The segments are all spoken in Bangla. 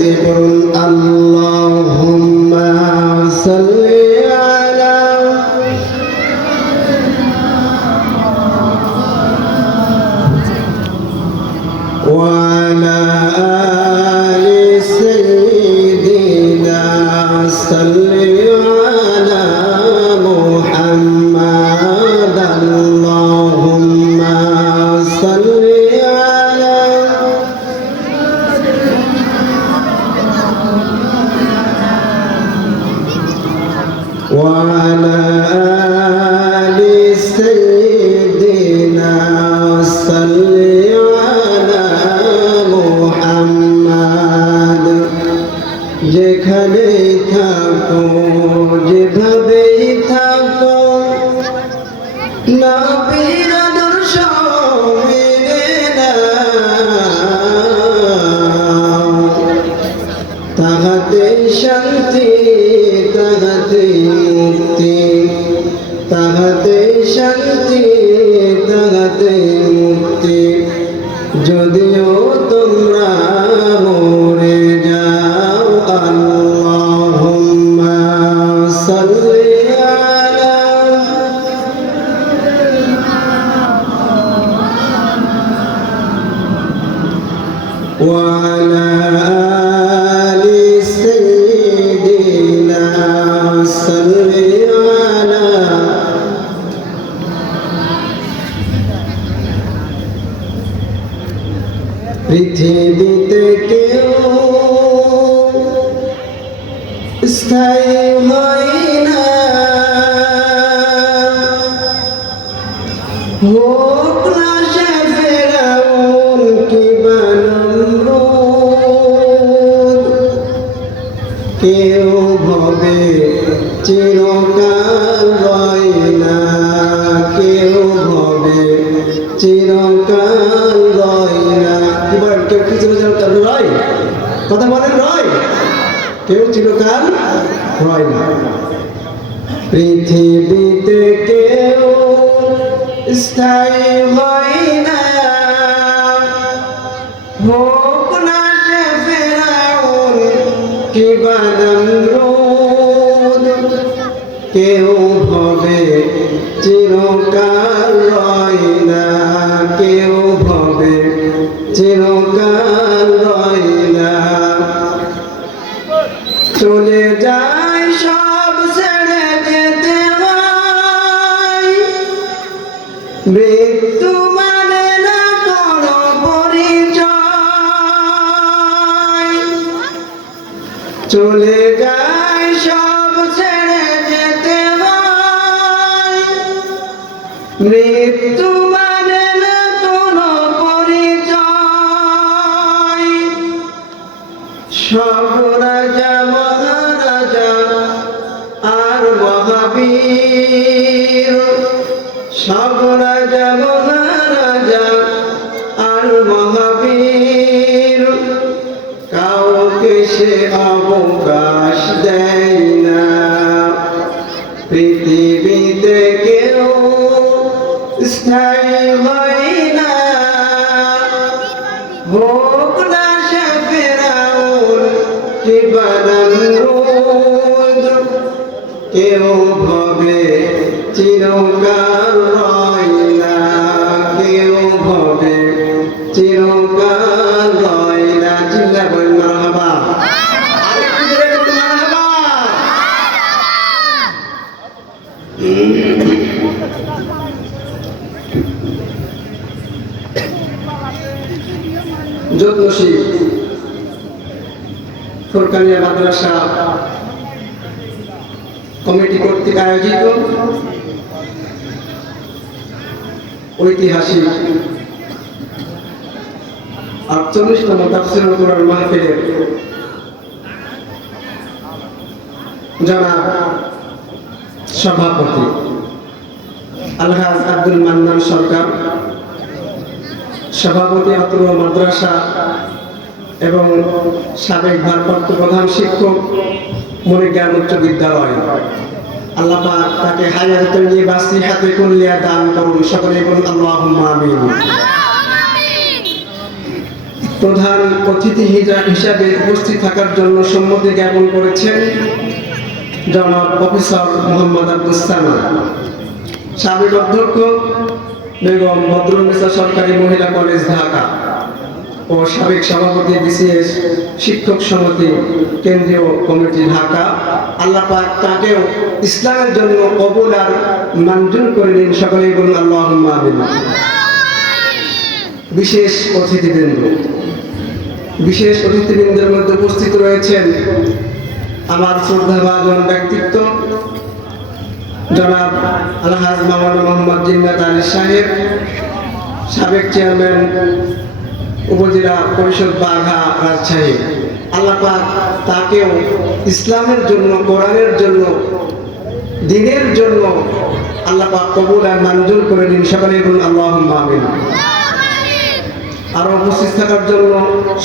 দিয়ে বলুন আল্লাহুম্মা সাল্লি আলা ওয়া আলা আলি সাইয়্যিদিনা সাল্লি আলা মুহাম্মাদ আল্লাহুম্মা সাল্লি আলা وعلى آل سيدنا صل على محمد যেখানে থাকো যেভাবেই থাকো নবীর আদর্শ মেনে নাও তাহাতে শান্তি তাহাতে মুক্তি তাহাতে শান্তি তাহাতে মুক্তি যদিও তোমরা মরে যাও আল্লাহুম্মা সাল্লি আলা ওয়া আলা আলি সাইয়্যিদিনা সাল্লি আলা পৃথিবীতে কেউ স্থায়ী হয় না হোক না সে ফেরাউন কিংবা নমরুদ কেউ হবে চিরকাল রয় না কেউ হবে চিরকাল রয় না এবার কেউ কি চিরকাল রয় কথা বলেন রয় কেউ চিরকাল রয় না পৃথিবীতে কেউ স্থায়ী হয় না হোক না সে ফেরাউন কিংবা নমরুদ কেউ হবে চিরকাল রয় না কেউ হবে চিরকাল রয় না চলে যায় সব ছেড়ে যেতে হয় মৃত্যু মানে না কোনো পরিচয় চলে যায় সব ছেড়ে যেতে হয় মৃত্যু মানে না কোনো পরিচয় সব রাজা মহারাজা আর মহাবীর সব রাজা মহারাজা আর মহাবীর কাউকে সে অবকাশ দেয় না পৃথিবীতে কেউ স্থায়ী হয় না হোক না সে ফেরাউন কিংবা নমরুদ কেউ হবে চিরকাল রয় না কেউ হবে চিরকাল রয় না চিল্লা বল মারহাবা আরেকটু জোরে বল মারহাবা যত্নশীল ফুরকানিয়া মাদ্রাসা কমিটি কর্তৃক আয়োজিত ঐতিহাসিক ৪৮তম তাফসীরুল কুরআন মাহফিলের জনাব সভাপতি আলহাজ আব্দুল মান্নান সরকার, সভাপতি অত্র মাদ্রাসা এবং সাবেক ভারপ্রাপ্ত প্রধান শিক্ষক মনিজ্ঞান উচ্চ বিদ্যালয়, আল্লাহ পাক তাকে হায়াতুল তাইয়্যিবা সিহাতে কুল্লিয়া দান করুন। সকলে বলুন আল্লাহুম্মা আমিন। প্রধান অতিথি হিসাবে উপস্থিত থাকার জন্য সম্মতি জ্ঞাপন করেছেন জনাব প্রফেসর মোহাম্মদ আব্দুস সামাদ, সাবেক অধ্যক্ষ বেগম বদরুন্নেসা সরকারি মহিলা কলেজ ঢাকা ও সাবেক সভাপতি বিসিএস শিক্ষক সমিতি কেন্দ্রীয় কমিটি ঢাকা। আল্লাহ পাক তাকেও ইসলামের জন্য কবুল আর মঞ্জুর করে দিন। সকলেই বলুন আল্লাহুম্মা আমিন। বিশেষ অতিথিবৃন্দের মধ্যে উপস্থিত রয়েছেন আমার শ্রদ্ধাভাজন ব্যক্তিত্ব জনাব আলহাজ মাওলানা মোহাম্মদ জিন্নাত আলী সাহেব, সাবেক চেয়ারম্যান উপজেলা পরিষদ বাঘা রাজশাহী। আল্লাহ পাক তাকেও ইসলামের জন্য, কোরআনের জন্য, দ্বীনের জন্য আল্লাহ পাক কবুল আর মঞ্জুর করে দিন। সকলেই বলুন আল্লাহুম্মা আমিন। আরো উপস্থিত থাকার জন্য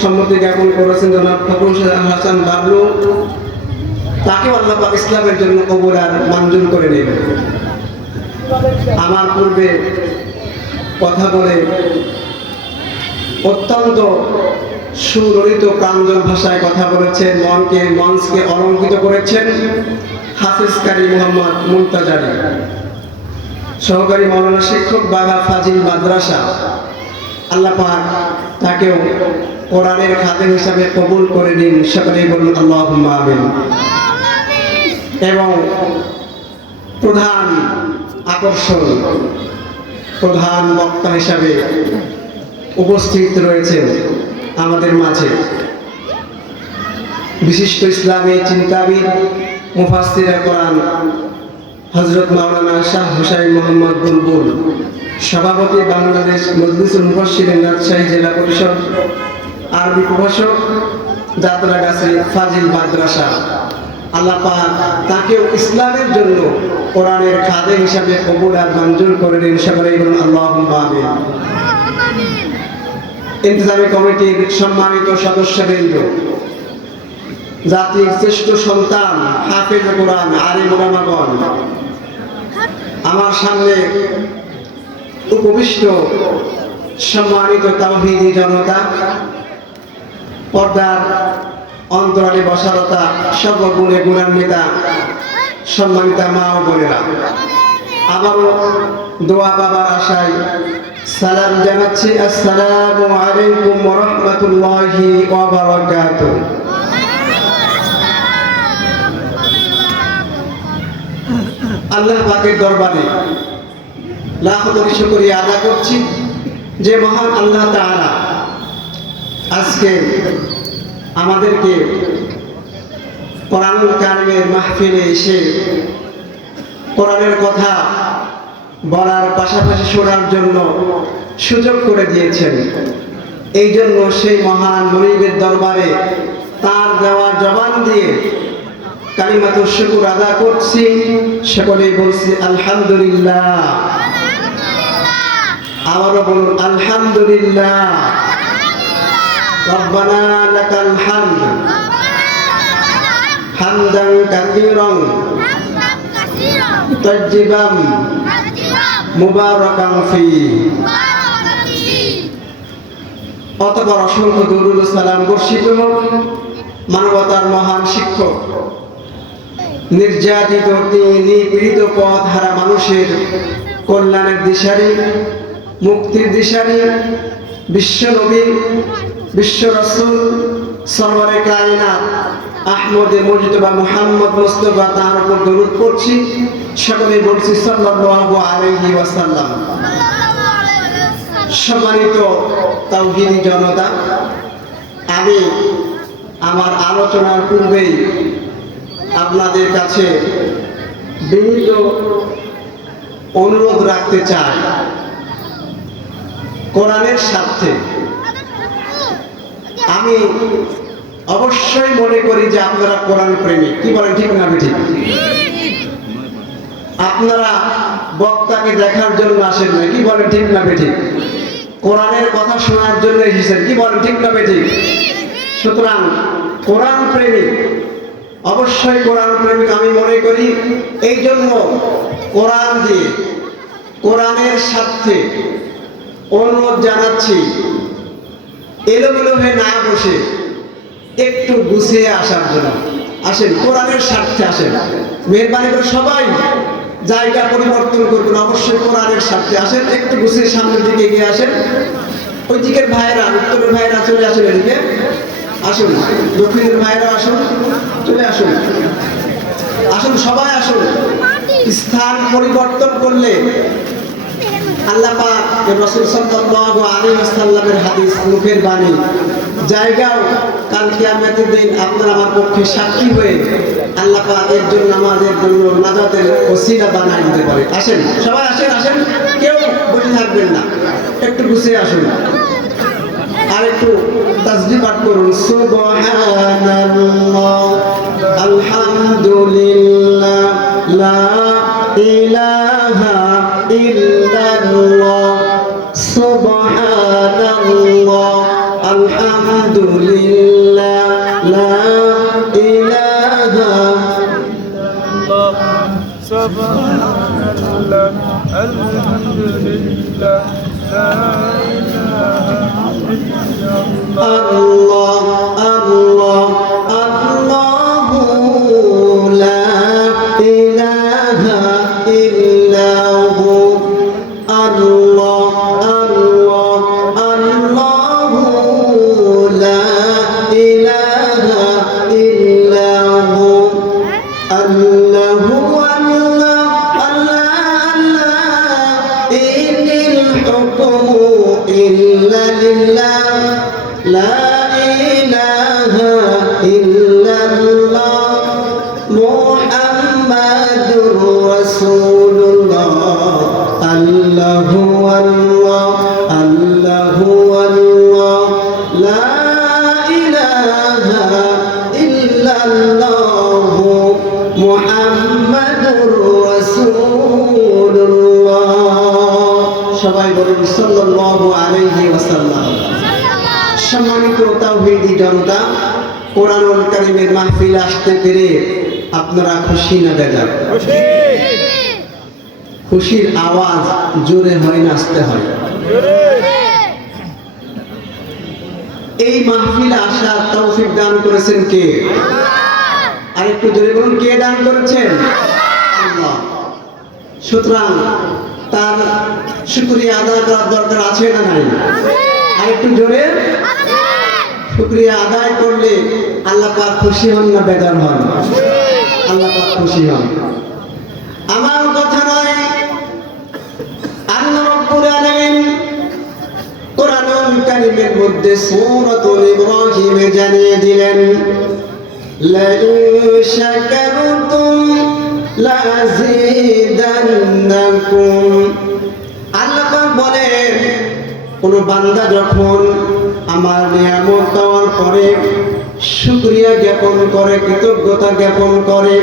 সম্মতি জ্ঞাপন করেছেন জনাব ফখরুল হাসান বাবলু, তাকেও আল্লাহ পাক ইসলামের জন্য কবুল আর মঞ্জুর করে নিন। আমার পূর্বে কথা বলে অত্যন্ত সুললিত প্রাঞ্জল ভাষায় কথা বলেছেন, মঞ্চকে অলঙ্কিত করেছেন হাফেজ কারি মোহাম্মদ মুনতাজারি, সহকারী মাওলানা শিক্ষক বাঘা ফাজিল মাদ্রাসা। আল্লাহ পাক তাকেও কোরআনের খাদেম হিসাবে কবুল করে দিন। সকলেই বলুন আল্লাহুম্মা আমিন। এবং প্রধান আকর্ষণ, প্রধান বক্তা হিসাবে উপস্থিত রয়েছেন আমাদের মাঝে বিশিষ্ট ইসলামী চিন্তাবিদ মুফাসসিরে কোরআন হযরত মাওলানা শাহ হুসাইন মোহাম্মদ বুলবুল, সভাপতি বাংলাদেশ মজলিসুল মুফাসসিরিন রাজশাহী জেলা পরিষদ, আরবি প্রভাষক যাত্রাগাছি ফাজিল মাদ্রাসা। আল্লাহ পাক তাকেও ইসলামের জন্য কোরআনের খাদেম হিসাবে কবুল আর মঞ্জুর করে দিন। সকলেই বলুন আল্লাহুম্মা আমিন। ইন্তেজামী কমিটির সম্মানিত সদস্যবৃন্দ, জাতির শ্রেষ্ঠ সন্তান হাফেজ কোরআন আলিম উলামাগণ, আমার সামনে উপবিষ্ট সম্মানিত তাওহীদি জনতা, পর্দার অন্তরালে বসারতা, সর্বগুণে গুণান্বিতা সম্মানিতা মা ও বোনেরা, আবারও দোয়া পাবার আশায় সালাম জানাচ্ছি। আসসালামু আলাইকুম ওয়া রাহমাতুল্লাহি ওয়া বারাকাতুহু। আল্লাহ পাকের দরবারে লাখো কোটি শুকরিয়া আদা করছি যে মহান আল্লাহ তাআলা আজকে আমাদেরকে কোরআনুল কারীমের মাহফিলে এসে কোরআনের কথা বলার পাশাপাশি শোনার জন্য সুযোগ করে দিয়েছেন। এই জন্য সেই মহান মুনিবের দরবারে তার দেওয়া জবান দিয়ে কালিমাতুশ শুকর আদা করছি। সকলেই বলছি আলহামদুলিল্লাহ। আবারও বলুন আলহামদুলিল্লাহ। রব্বানা লাকাল হামদ হামদান কাসীরান তাইয়্যিবান মুবারাকান ফি। অতঃপর অসংখ্য দরুদ ও সালাম বর্ষিত হোক মানবতার মহান শিক্ষক, নির্যাতিত নিপীড়িত পথহারা মানুষের কল্যাণের দিশারি, মুক্তির দিশারি, বিশ্ব নবী, বিশ্ব রাসূল সরওয়ারে কায়নাত আহমদে মুজতবা মুহাম্মদ মুস্তাফা, তার উপর দরুদ পড়ছি। সকলেই বলছি সাল্লাল্লাহু আলাইহি ওয়াসাল্লাম। সম্মানিত তাওহীদি জনতা, আমি আমার আলোচনার পূর্বেই আপনাদের কাছে বিনীত অনুরোধ রাখতে চাই, কোরআনের স্বার্থে আমি অবশ্যই মনে করি যে আপনারা কোরআন প্রেমিক। কি বলেন, ঠিক না ঠিক? আপনারা বক্তাকে দেখার জন্য আসেন না, কি বলেন, ঠিক না ঠিক? কোরআনের কথা শোনার জন্য এসেছেন, কি বলেন, ঠিক না ঠিক? সুতরাং কোরআন প্রেমিক, অবশ্যই কোরআন প্রেমিক আমি মনে করি। এই জন্য কোরআন দিয়ে, কোরআনের স্বার্থে অনুরোধ জানাচ্ছি, এলোমেলো হয়ে না বসে একটু গুছিয়ে আসার জন্য আসেন, কোরআনের স্বার্থে আসেন। মেহরবানি করে সবাই জায়গা পরিবর্তন করবেন, অবশ্যই কোরআনের স্বার্থে আসেন। একটু গুছিয়ে সামনের দিকে এগিয়ে আসেন। ওই দিকের ভাইরা, উত্তরের ভাইরা চলে আসুন এদিকে, আসুন। দক্ষিণের ভাইরা আসুন, চলে আসুন, আসুন, সবাই আসুন। স্থান পরিবর্তন করলে আল্লাহ পাক রাসূল সাল্লাল্লাহু আলাইহি ওয়াসাল্লামের হাদিস, মুখের বাণী, জায়গাও কাল কিয়ামতের দিন আপনার আমার পক্ষে সাক্ষী হয়ে আল্লাহ পাক এর জন্য আমাদের জন্য নাজাতের ওসিলা বানায় দিতে পারে। আসেন সবাই, আসেন, আসেন, কেউ বসে থাকবেন না, একটু গুছিয়ে আসুন। আর একটু তাসবিহ পাঠ করুন। সুবহানাল্লাহ, আলহামদুলিল্লাহ, লা ইলাহা ইল্লাল্লাহ, সুবহানাল্লাহ, আলহামদুলিল্লাহ, লা ইলাহা ইল্লাল্লাহ, সুবহানাল্লাহ, আলহামদুলিল্লাহ, লা ইলাহা ইল্লাল্লাহ, আল্লাহ, আল্লাহু লা ইলাহা ইল্লাহু, আল্লাহ, আল্লাহ, আল্লাহু লা ইলাহা ইল্লাহু, আল্লাহু আল্লাহ, আল্লাহ, ইনিল হুকমু ইল্লা লিল্লাহ, লা ইলাহা ইল্লাল্লাহ, মুহাম্মাদুর রাসূলুল্লাহ, আল্লাহু আল্লাহ, আল্লাহু আল্লাহ, লা ইলাহা ইল্লাল্লাহ, মুহাম্মাদুর রাসূলুল্লাহ। সবাই বলুন সাল্লাল্লাহু আলাইহি ওয়াসাল্লাম। সম্মানিত তাওহীদি জনতা, কোরআনুল কারীমের মাহফিলে আসতে পেরে আপনারা খুশি না বেজার? খুশির আওয়াজ জোরে হয় না আস্তে হয়? এই মাহফিলে আসার তৌফিক দান করেছেন কে? আর একটু জোরে বলুন, কে দান করেছেন? আল্লাহ। সুতরাং তার শুকরিয়া আদায় করার দরকার আছে না নাই? আর একটু জোরে শুকরিয়া আদায় করলে আল্লাহ পাক খুশি হন না বেজার হন? আল্লাহ পাক খুশি হন। আমার কথা নয়, আল্লাহ রাব্বুল আলামিন কোরআনুল কারীমের মধ্যে সূরাতুল ইব্রাহিমে জানিয়ে দিলেন, লা ইন শাকারতুম লাযিদান্নাকুম। আল্লাহ পাক বলেন, কোন বান্দা যখন আমার নিয়ামত পাওয়ার পরে শুকরিয়া জ্ঞাপন করে, কৃতজ্ঞতা জ্ঞাপন করে,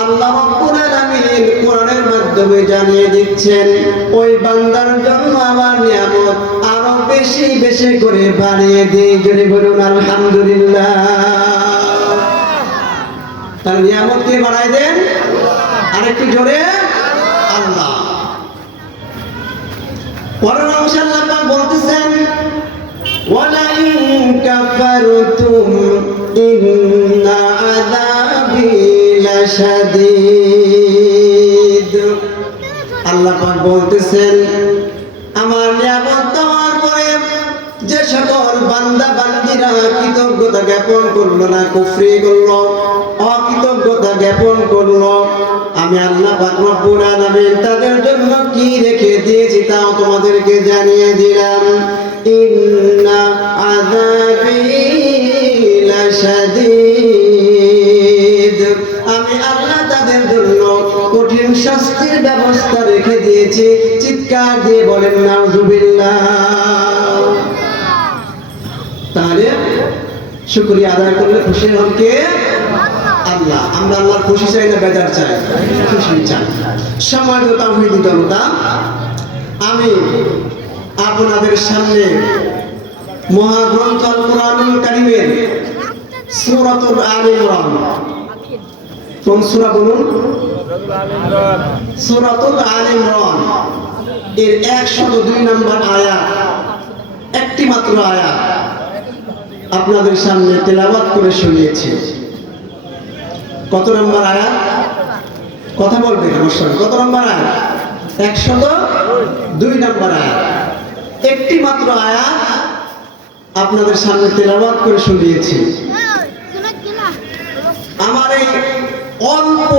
আল্লাহ রাব্বুল আলামিন কোরআনের মাধ্যমে জানিয়ে দিচ্ছেন ওই বান্দার জন্য আমার নিয়ামত আরো বেশি বেশি করে বাড়িয়ে দিই। যদি বলুন আলহামদুলিল্লাহ। তার নিয়ামত কে বাড়ায় দেন? আরেকটু জোরে আল্লাহ। পরের অংশে আল্লাহ পাক বলতেছেন, ওয়ালা ইন কাফারতুম ইন্না আযাবি লাশাদীদ। আল্লাহ পাক বলতেছেন, আমার নিয়ামত দেওয়ার পরে যে সকল বান্দা বান্দীরা কৃতজ্ঞতা জ্ঞাপন করলো না, কুফরি করলো, অকৃতজ্ঞতা জ্ঞাপন করলো, আমি আল্লাহ পাক রব্বুল আলামিন তাদের জন্য কি রেখে দিয়েছি তাও তোমাদেরকে জানিয়ে দিলাম। ইন্না আযাবি লাশাদীদ। আমি আল্লাহ তাদের জন্য কঠিন শাস্তির ব্যবস্থা রেখে দিয়েছি। চিৎকার দিয়ে বলেন নাউযুবিল্লাহ। তাহলে শুকরিয়া আদায় করলে খুশি হন কে? আল্লাহ। আমরা আল্লাহর খুশি চাই না বেজার চাই? খুশি চাই। সম্মানিত তাওহীদি জনতা, আমি আপনাদের সামনে মহাগ্রন্থ আল কোরআনুল কারীমের সূরাতুল আলে ইমরান, কোন সূরা বলুন? সূরাতুল আলে ইমরান এর 102 নম্বর আয়াত, একটি মাত্র আয়াত। আপনাদের সামনে তেলাওয়াত করে শুনিয়েছি। কত নম্বর আয়াত? কথা বলবেন আমার সঙ্গে। কত নম্বর আয়াত? 102 নম্বর আয়াত। একটি মাত্র আয়াত আপনাদের সামনে তেলাওয়াত করে শুনিয়েছি। আমার এই অল্প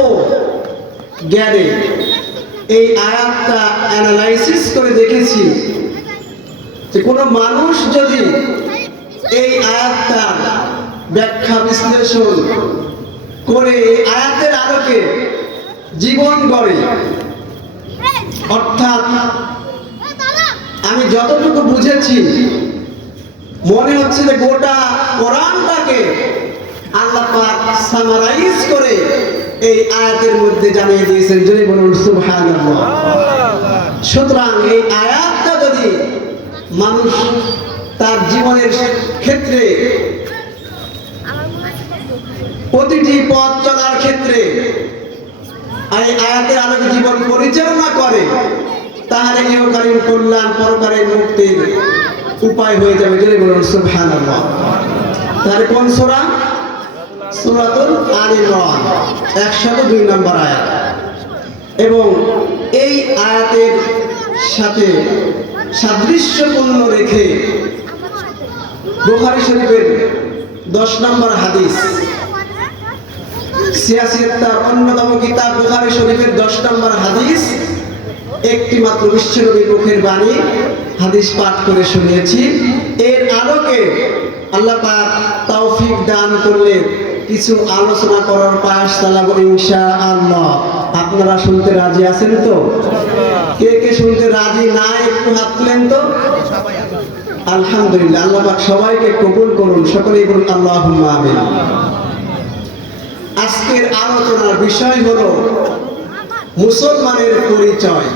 জ্ঞানে এই আয়াতটা অ্যানালাইসিস করে দেখেছি যে কোনো মানুষ যদি এই আয়াতটার ব্যাখ্যা বিশ্লেষণ করে এই আয়াতের আলোকে জীবন গড়ে, অর্থাৎ আমি যতটুকু বুঝেছি মনে হচ্ছে যে গোটা কোরআনটাকে আল্লাহ পাক সামারাইজ করে এই আয়াতের মধ্যে জানিয়ে দিয়েছেন। যদি বলুন সুবহানাল্লাহ। সুতরাং এই আয়াতটা যদি মানুষ তার জীবনের ক্ষেত্রে প্রতিটি পথ চলার ক্ষেত্রে এই আয়াতের আলোকে জীবন পরিচালনা করে, তাহলে ইহকালীন কল্যাণ পরকালীন মুক্তির উপায় হয়ে যাবে। যদি বলুন সুবহানাল্লাহ। তাহলে কোন সূরা? সূরাতুল আল ইমরান 102 নম্বর আয়াত। এবং এই আয়াতের সাথে সাদৃশ্যপূর্ণ রেখে বুখারী শরীফের 10 নম্বর হাদিস, সিয়াসিয়াতার অন্যতম কিতাব বুখারী শরীফের 10 নম্বর হাদিস, একটি মাত্র বিশ্বনবীর মুখের বাণী হাদিস পাঠ করে শুনিয়েছি। এর আলোকে আল্লাহ পাক তৌফিক দান করলে কিছু আলোচনা করার পাশ চালাবো ইনশাআল্লাহ। আপনারা শুনতে রাজি আছেন তো? কে কে শুনতে রাজি না একটু হাত তুলেন তো। আলহামদুলিল্লাহ। আল্লাহ পাক সবাইকে কবুল করুন। সকলেই বলুন আল্লাহুম্মা আমিন। আজকের আলোচনার বিষয় হলো মুসলমানের পরিচয়।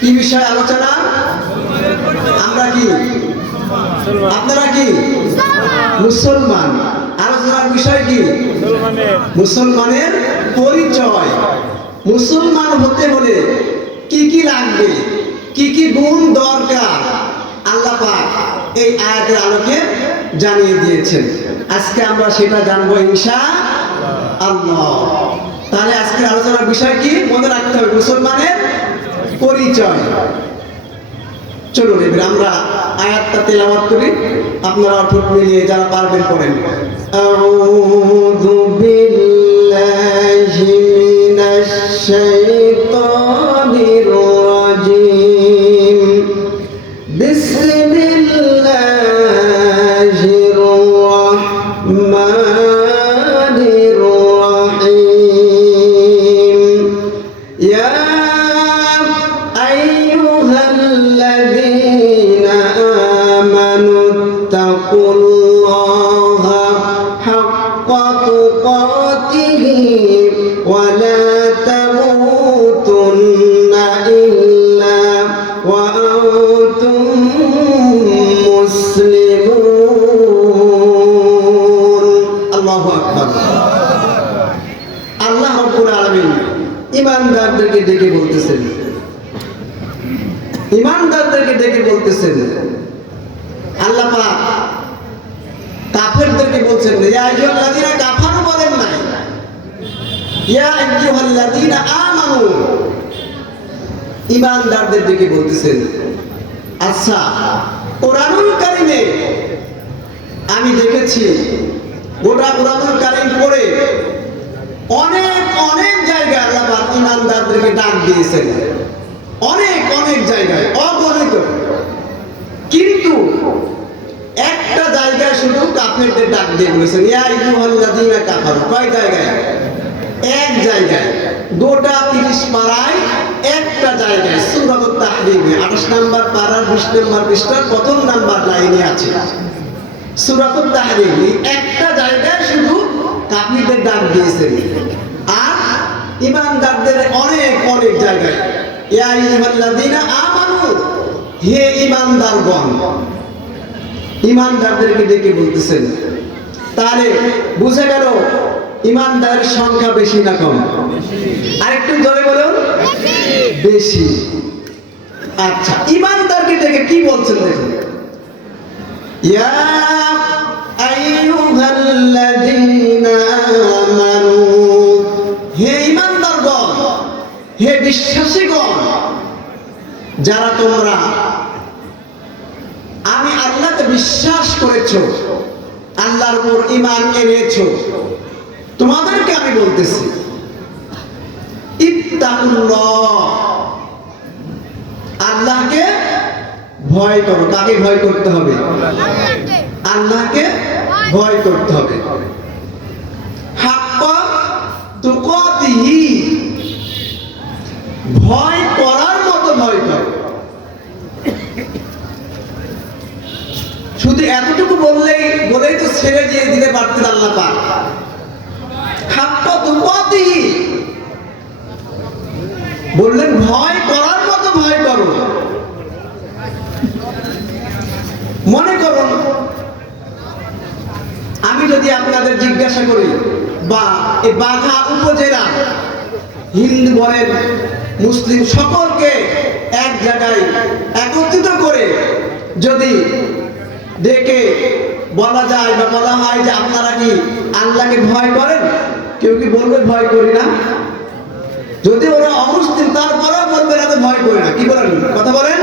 কি বিষয় আলোচনা? আমরা কি? আপনারা কি? মুসলমান। আলোচনার বিষয় কি? মুসলমানের পরিচয়। মুসলমান হতে হলে কি কি লাগবে, কি কি গুণ দরকার, আল্লাহ পাক এই আয়াতের আলোকে জানিয়ে দিয়েছেন। আজকে আমরা সেটা জানবো ইনশাআল্লাহ। তাহলে আজকের আলোচনার বিষয় কি? মনে রাখতে হবে মুসলমানের পরিচয়। চলুন এবার আমরা আয়াতটা তেলাওয়াত করি। আপনারা ঠোঁট মিলিয়ে যারা পারবেন পড়েন। আউযু বিল্লাহি মিনাশ শাইতানির রাজিম। বিসমিল্লাহির রাহমানির রাহিম। ইয়া আইয়ুহাল্লাযীনা আমানু তাকুল্লাহা হাক্কা তুকাতিহি ওয়া লা তামুতুন্না ইল্লা ওয়া আনতুম মুসলিমুন। আল্লাহু আকবার। আল্লাহ রাব্বুল আলামিন ঈমানদারদেরকে ডেকে বলতেছেন, ঈমানদারদেরকে ডেকে বলতেছেন। আল্লাহ পাক কাফেরদেরকে বলছেন ইয়া আইয়ুহাল্লাযীনা কাফারু বলেন না, ইয়া আইয়ুহাল্লাযীনা আমানু। ঈমানদারদের ডেকে বলতেছেন। আচ্ছা, কোরআনুল কারীমে আমি দেখেছি গোটা কোরআনুল কারীম পড়ে অনেক অনেক জায়গায় আল্লাহ পাক ঈমানদারদেরকে ডাক দিয়েছেন, অনেক অনেক জায়গায়, অগণিত। কিন্তু একটা জায়গায় শুধু কাফেরদের ডাক দিয়ে বলেছেন ইয়া আইয়ুহাল্লাযীনা কাফারু। কয় জায়গায়? এক জায়গায়। গোটা 30 পারায় একটা জায়গায় সূরাতুত তাহরীমে 28 নম্বর পারার 20 নম্বর পৃষ্ঠার প্রথম নাম্বার লাইনে আছে সূরাতুত তাহরীম। একটা জায়গায় শুধু কাফেরদের ডাক দিয়েছেন। আর ঈমানদারদের অনেক অনেক জায়গায় ইয়া আইয়ুহাল্লাযীনা আমানু, হে ঈমানদারগণ। ঈমানদারদেরকে ডেকে বলতেছেন। তাহলে বুঝে গেল ঈমানদারের সংখ্যা বেশি না কম? আরেকটু জোরে বলুন। বেশি। আচ্ছা, ঈমানদারকে ডেকে কি বলছেন দেখুন। ইয়া আইয়ুহাল্লাযীনা আমানু, হে ঈমানদারগণ, হে বিশ্বাসীগণ, যারা তোমরা আমি আল্লাহকে বিশ্বাস করেছো, আল্লাহর উপর ঈমান এনেছো, তোমাদেরকে আমি বলতেছি ইত্তাকুল্লাহ, আল্লাহকে ভয় করো। কাকে ভয় করতে হবে? আল্লাহকে ভয় করতে হবে। হাক্কা তুকাতিহি, ভয় করার মতো ভয় করো। শুধু এতটুকু বলেই তো ছেড়ে দিয়ে দিতে পারতেন আল্লাহ পাক। হাক্কা তুকাতিহি বললেন ভয় করার মতো ভয় করো। মনে করুন আমি যদি আপনাদের জিজ্ঞাসা করি, বা এই বাঘা উপজেলা হিন্দু বলেন মুসলিম সকলকে এক জায়গায় একত্রিত করে যদি ডেকে বলা যায় বা বলা হয় যে আপনারা কি আল্লাহকে ভয় করেন, কেউ কি বলবে ভয় করি না? যদি ওরা অমুসলিম তারপরেও বলবে না তো ভয় করি না। কি বলেন? কথা বলেন।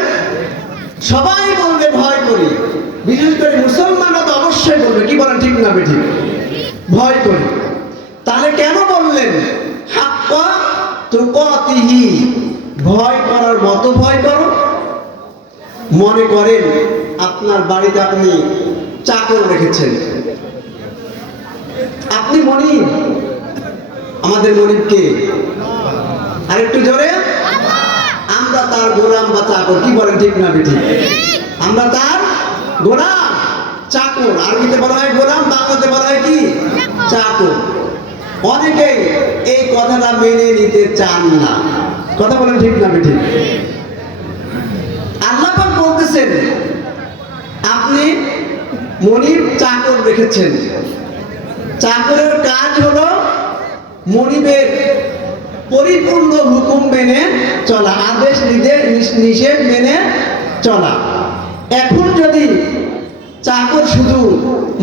সবাই বলবে ভয় করি, বিশেষ করে মুসলমানরা তো অবশ্যই বলবে। কি বলেন? ঠিক না বেঠিক? ভয় করি। তাহলে কেন বললেন হাক্কা তুকাতিহি, ভয় করার মতো ভয় করো? মনে করেন আপনার বাড়িতে আপনি চাকর রেখেছেন, আপনি মনিব, আমাদের মনিবকে আরেকটু জোরে, আমরা তার গোলাম বা চাকর। কি বলেন? ঠিক না বেঠিক? আমরা তার গোলাম চাকর। আরবিতে বলা হয় গোলাম, বাংলাতে বলা হয় কি? চাকর। অনেকেই এই কথাটা মেনে নিতে চান না। কথা বলেন ঠিক না বেঠিক? আল্লাহ পাক বলতেছেন আপনি মনিব চাকর রেখেছেন, চাকরের কাজ হলো মনিবের পরিপূর্ণ হুকুম মেনে চলা, আদেশ নিষেধ মেনে চলা। এখন যদি চাকর শুধু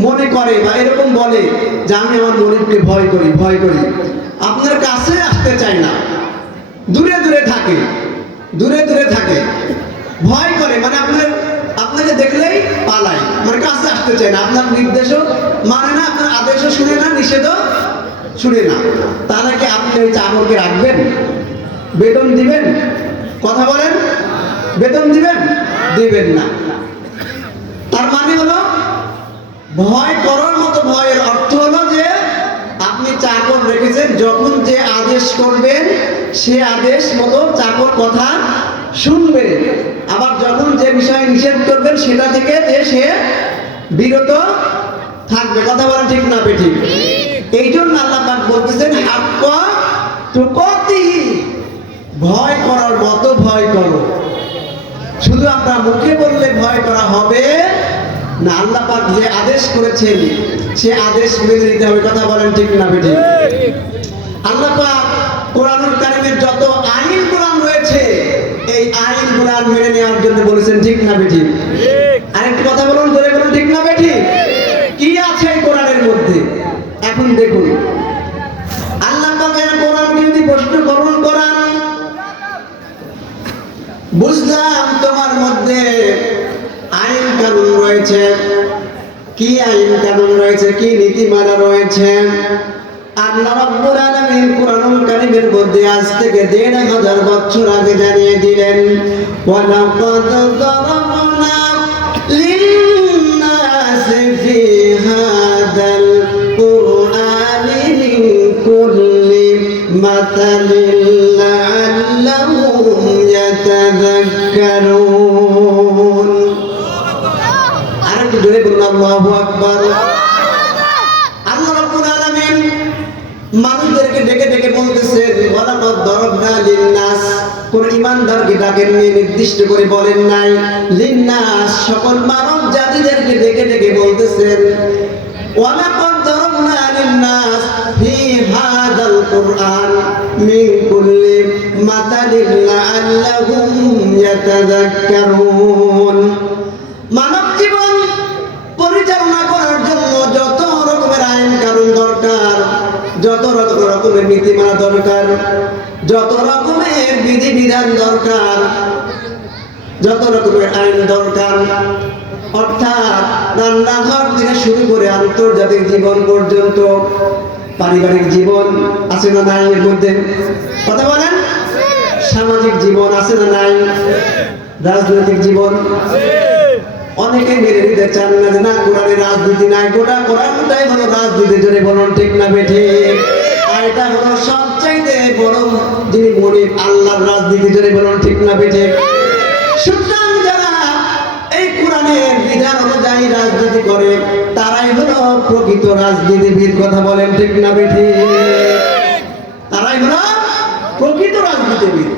মনে করে বা এরকম বলে যে আমি আমার মনিবকে ভয় করি, ভয় করি, আপনার কাছে আসতে চায় না, দূরে দূরে থাকে, দূরে দূরে থাকে, ভয় করে, মানে আপনাকে দেখলেই পালায়, মানে কাছে আসতে চায় না, আপনার নির্দেশও মানে না, আপনার আদেশও শুনে না, নিষেধও শুনে না, তাহলে কি আপনি ওই চাকরকে রাখবেন? বেতন দিবেন? কথা বলেন। বেতন দিবেন? দিবেন না। তার মানে হলো ভয় করার মতো ভয়ের অর্থ হলো যে আপনি চাকর রেখেছেন, যখন যে আদেশ করবেন সে আদেশ মতো চাকর কথা শুনবে, আবার যখন যে বিষয়ে নিষেধ করবেন সেটা থেকে যে সে বিরত থাকবে। কথা বলেন ঠিক না বেঠিক? এই জন্য আল্লাহ পাক বলতেছেন হাক্কা তুকাতিহি, ভয় করার মতো ভয় করো। শুধু আমরা মুখে বললে ভয় করা হবে না, আল্লাহ পাক যে আদেশ করেছেন সে আদেশ মেনে নিতে হবে। কথা বলেন ঠিক না বেঠিক? আল্লাহ পাক কোরআনুল কারীমের যত আইন কোরআন রয়েছে এই আইন কোরআন মেনে নেওয়ার জন্য বলেছেন। ঠিক না বেঠিক? আরেকটা কথা বলুন, জোরে বলুন, ঠিক না বেঠিক? কি আছে এই কোরআনের মধ্যে? এখন দেখুন আল্লাহ পাকের কোরআনকে যদি প্রশ্ন করুন, কোরআন বুঝলাম তোমার মধ্যে আইন কানুন রয়েছে, কি আইন কানুন রয়েছে, কি নীতিমালা রয়েছে, আল্লাহ রাব্বুল আলামিন কোরআনুল কারীমের মধ্যে আজ থেকে ১৫০০ বছর আগে জানিয়ে দিলেন ওয়ালাকাদ যারাবনা লিন-নাসি ফি হাদাল কুরআনি মিন কুল্লি মাতালিন লাআল্লাহুম ইয়াতাযাক্কারুন। আরেকটু জোরে বলুন আল্লাহু আকবার। আল্লাহ রাব্বুল আলামিন মানুষদেরকে ডেকে ডেকে বলতেছেন ওয়ালাকাদ যারাবনা লিন-নাস, কোন ঈমানদারকে ডাকেননি, নির্দিষ্ট করে বলেন নাই, লিন-নাস সকল মানব জাতিদেরকে ডেকে ডেকে বলতেছেন ওয়ালাকাদ যারাবনা লিন-নাস ফি হাদাল কুরআন মিন কুল্লি মাতালিন লাআল্লাহুম ইয়াতাযাক্কারুন। মানব জীবন পরিচালনা করার জন্য যত রকমের আইন কানুন দরকার, যত রকমের নীতিমালা দরকার, যত রকমের বিধিবিধান দরকার, যত রকমের আইন দরকার, অর্থাৎ রান্নাঘর থেকে শুরু করে আন্তর্জাতিক জীবন পর্যন্ত, পারিবারিক জীবন আছে না নাই এর মধ্যে? কথা বলেন। সামাজিক জীবন আছে না নাই? রাজনৈতিক জীবন অনেকে মেনে নিতে চান না যে না কোরআনে রাজনীতি নাই, গোটা কোরআনটাই হলো রাজনীতির জন্য বলুন ঠিক না বেঠিক? আর এটা হলো সবচাইতে বড় যিনি মনিব আল্লাহর রাজনীতির জন্য বলুন ঠিক না বেঠিক? সুতরাং যারা এই কোরআনের বিধান অনুযায়ী রাজনীতি করে তারাই হলো প্রকৃত রাজনীতিবিদ। কথা বলেন ঠিক না বেঠিক? তারাই হলো প্রকৃত রাজনীতিবিদ।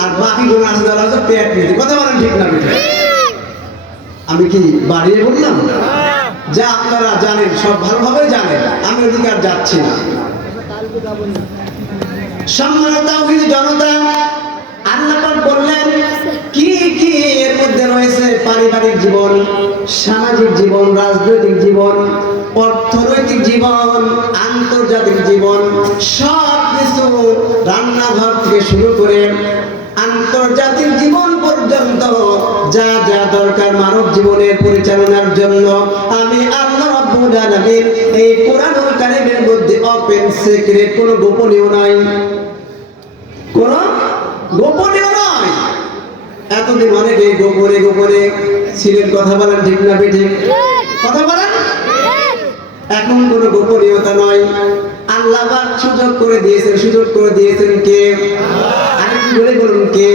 আর বাকি গুলো আছে যারা হচ্ছে পেট নীতি। কথা বলেন ঠিক না বেঠিক? আমি কি বাড়িয়ে বললাম? যা আপনারা জানেন সব ভালোভাবে জানেন, আমি ওদিকে আর যাচ্ছি না। সম্মানিত তাওহীদ জনতা, আল্লাহ পাক বললেন কি কি এর মধ্যে রয়েছে? পারিবারিক জীবন, সামাজিক জীবন, রাজনৈতিক জীবন, অর্থনৈতিক জীবন, আন্তর্জাতিক জীবন, সব কিছু রান্নাঘর থেকে শুরু করে আন্তর্জাতিক জীবন পর্যন্ত যা যা দরকার মানব জীবনের পরিচালনার জন্য আমি আল্লাহ রাব্বুল আলামিন এই কোরআনুল কারীমের মধ্যে ওপেন সিক্রেট, কোনো গোপনীয় নাই, কোনো গোপনীয় নয়। এতদিন অনেকে গোপনে গোপনে ছিলেন। কথা বলেন ঠিক না বেঠিক? কথা বলেন। এখন কোনো গোপনীয়তা নয়। আল্লাহ পাক সুযোগ করে দিয়েছেন। সুযোগ করে দিয়েছেন কে? আরেকটু বলে বলুন কে?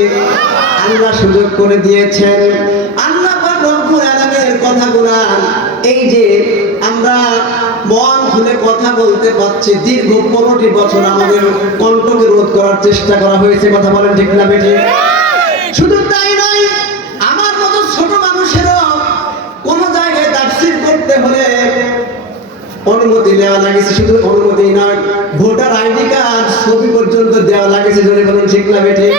আল্লাহ সুযোগ করে দিয়েছেন। আল্লাহ পাক রব্বুল আলামিনের কথাগুলো এই যে আমরা মন খুলে কথা বলতে পারছি, দীর্ঘ 15টি বছর আমাদের কণ্ঠকে রোধ করার চেষ্টা করা হয়েছে। কথা বলেন ঠিক না বেঠিক? শুধু তাই নয়, আমার মতো ছোট মানুষেরও কোন জায়গায় তাফসীর করতে হলে অনুমতি নেওয়া লাগেছে। শুধু অনুমতি নয়, ভোটার আইডি কার্ড ছবি পর্যন্ত দেওয়া লাগেছে। যদি বলুন ঠিক না বেঠিক?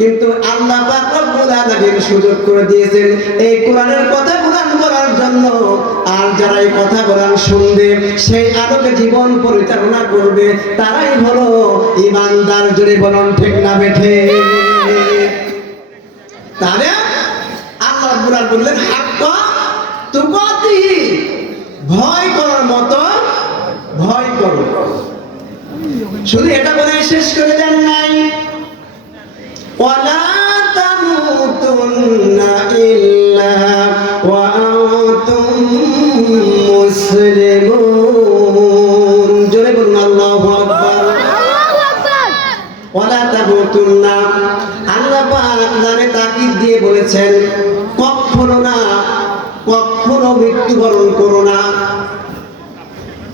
কিন্তু আল্লাহ পাক রব্বুল আলামিন সুযোগ করে দিয়েছেন এই কোরআনের কথা কোরআন করার জন্য। আর যারা এই কথা কোরআন শুনবে, সেই আলোকে জীবন পরিচালনা করবে, তারাই হলো ঈমানদার। যদি বলুন ঠিক না বেঠিক? তাহলে আল্লাহ রাব্বুল আলামিন বললেন হাক্কা তুকাতিহি, ভয় করার মতো ভয় করো। শুধু এটা বলে শেষ করে দেন নাই, ওয়ালা তামুতুন্না ইল্লা ওয়া আনতুম মুসলিমুন। জোরে বলুন আল্লাহু আকবার। ওয়ালা তামুতুন্না, আল্লাহ পাক জানে তাকিদ দিয়ে বলেছেন কখনো না, কখনো মৃত্যুবরণ করো না।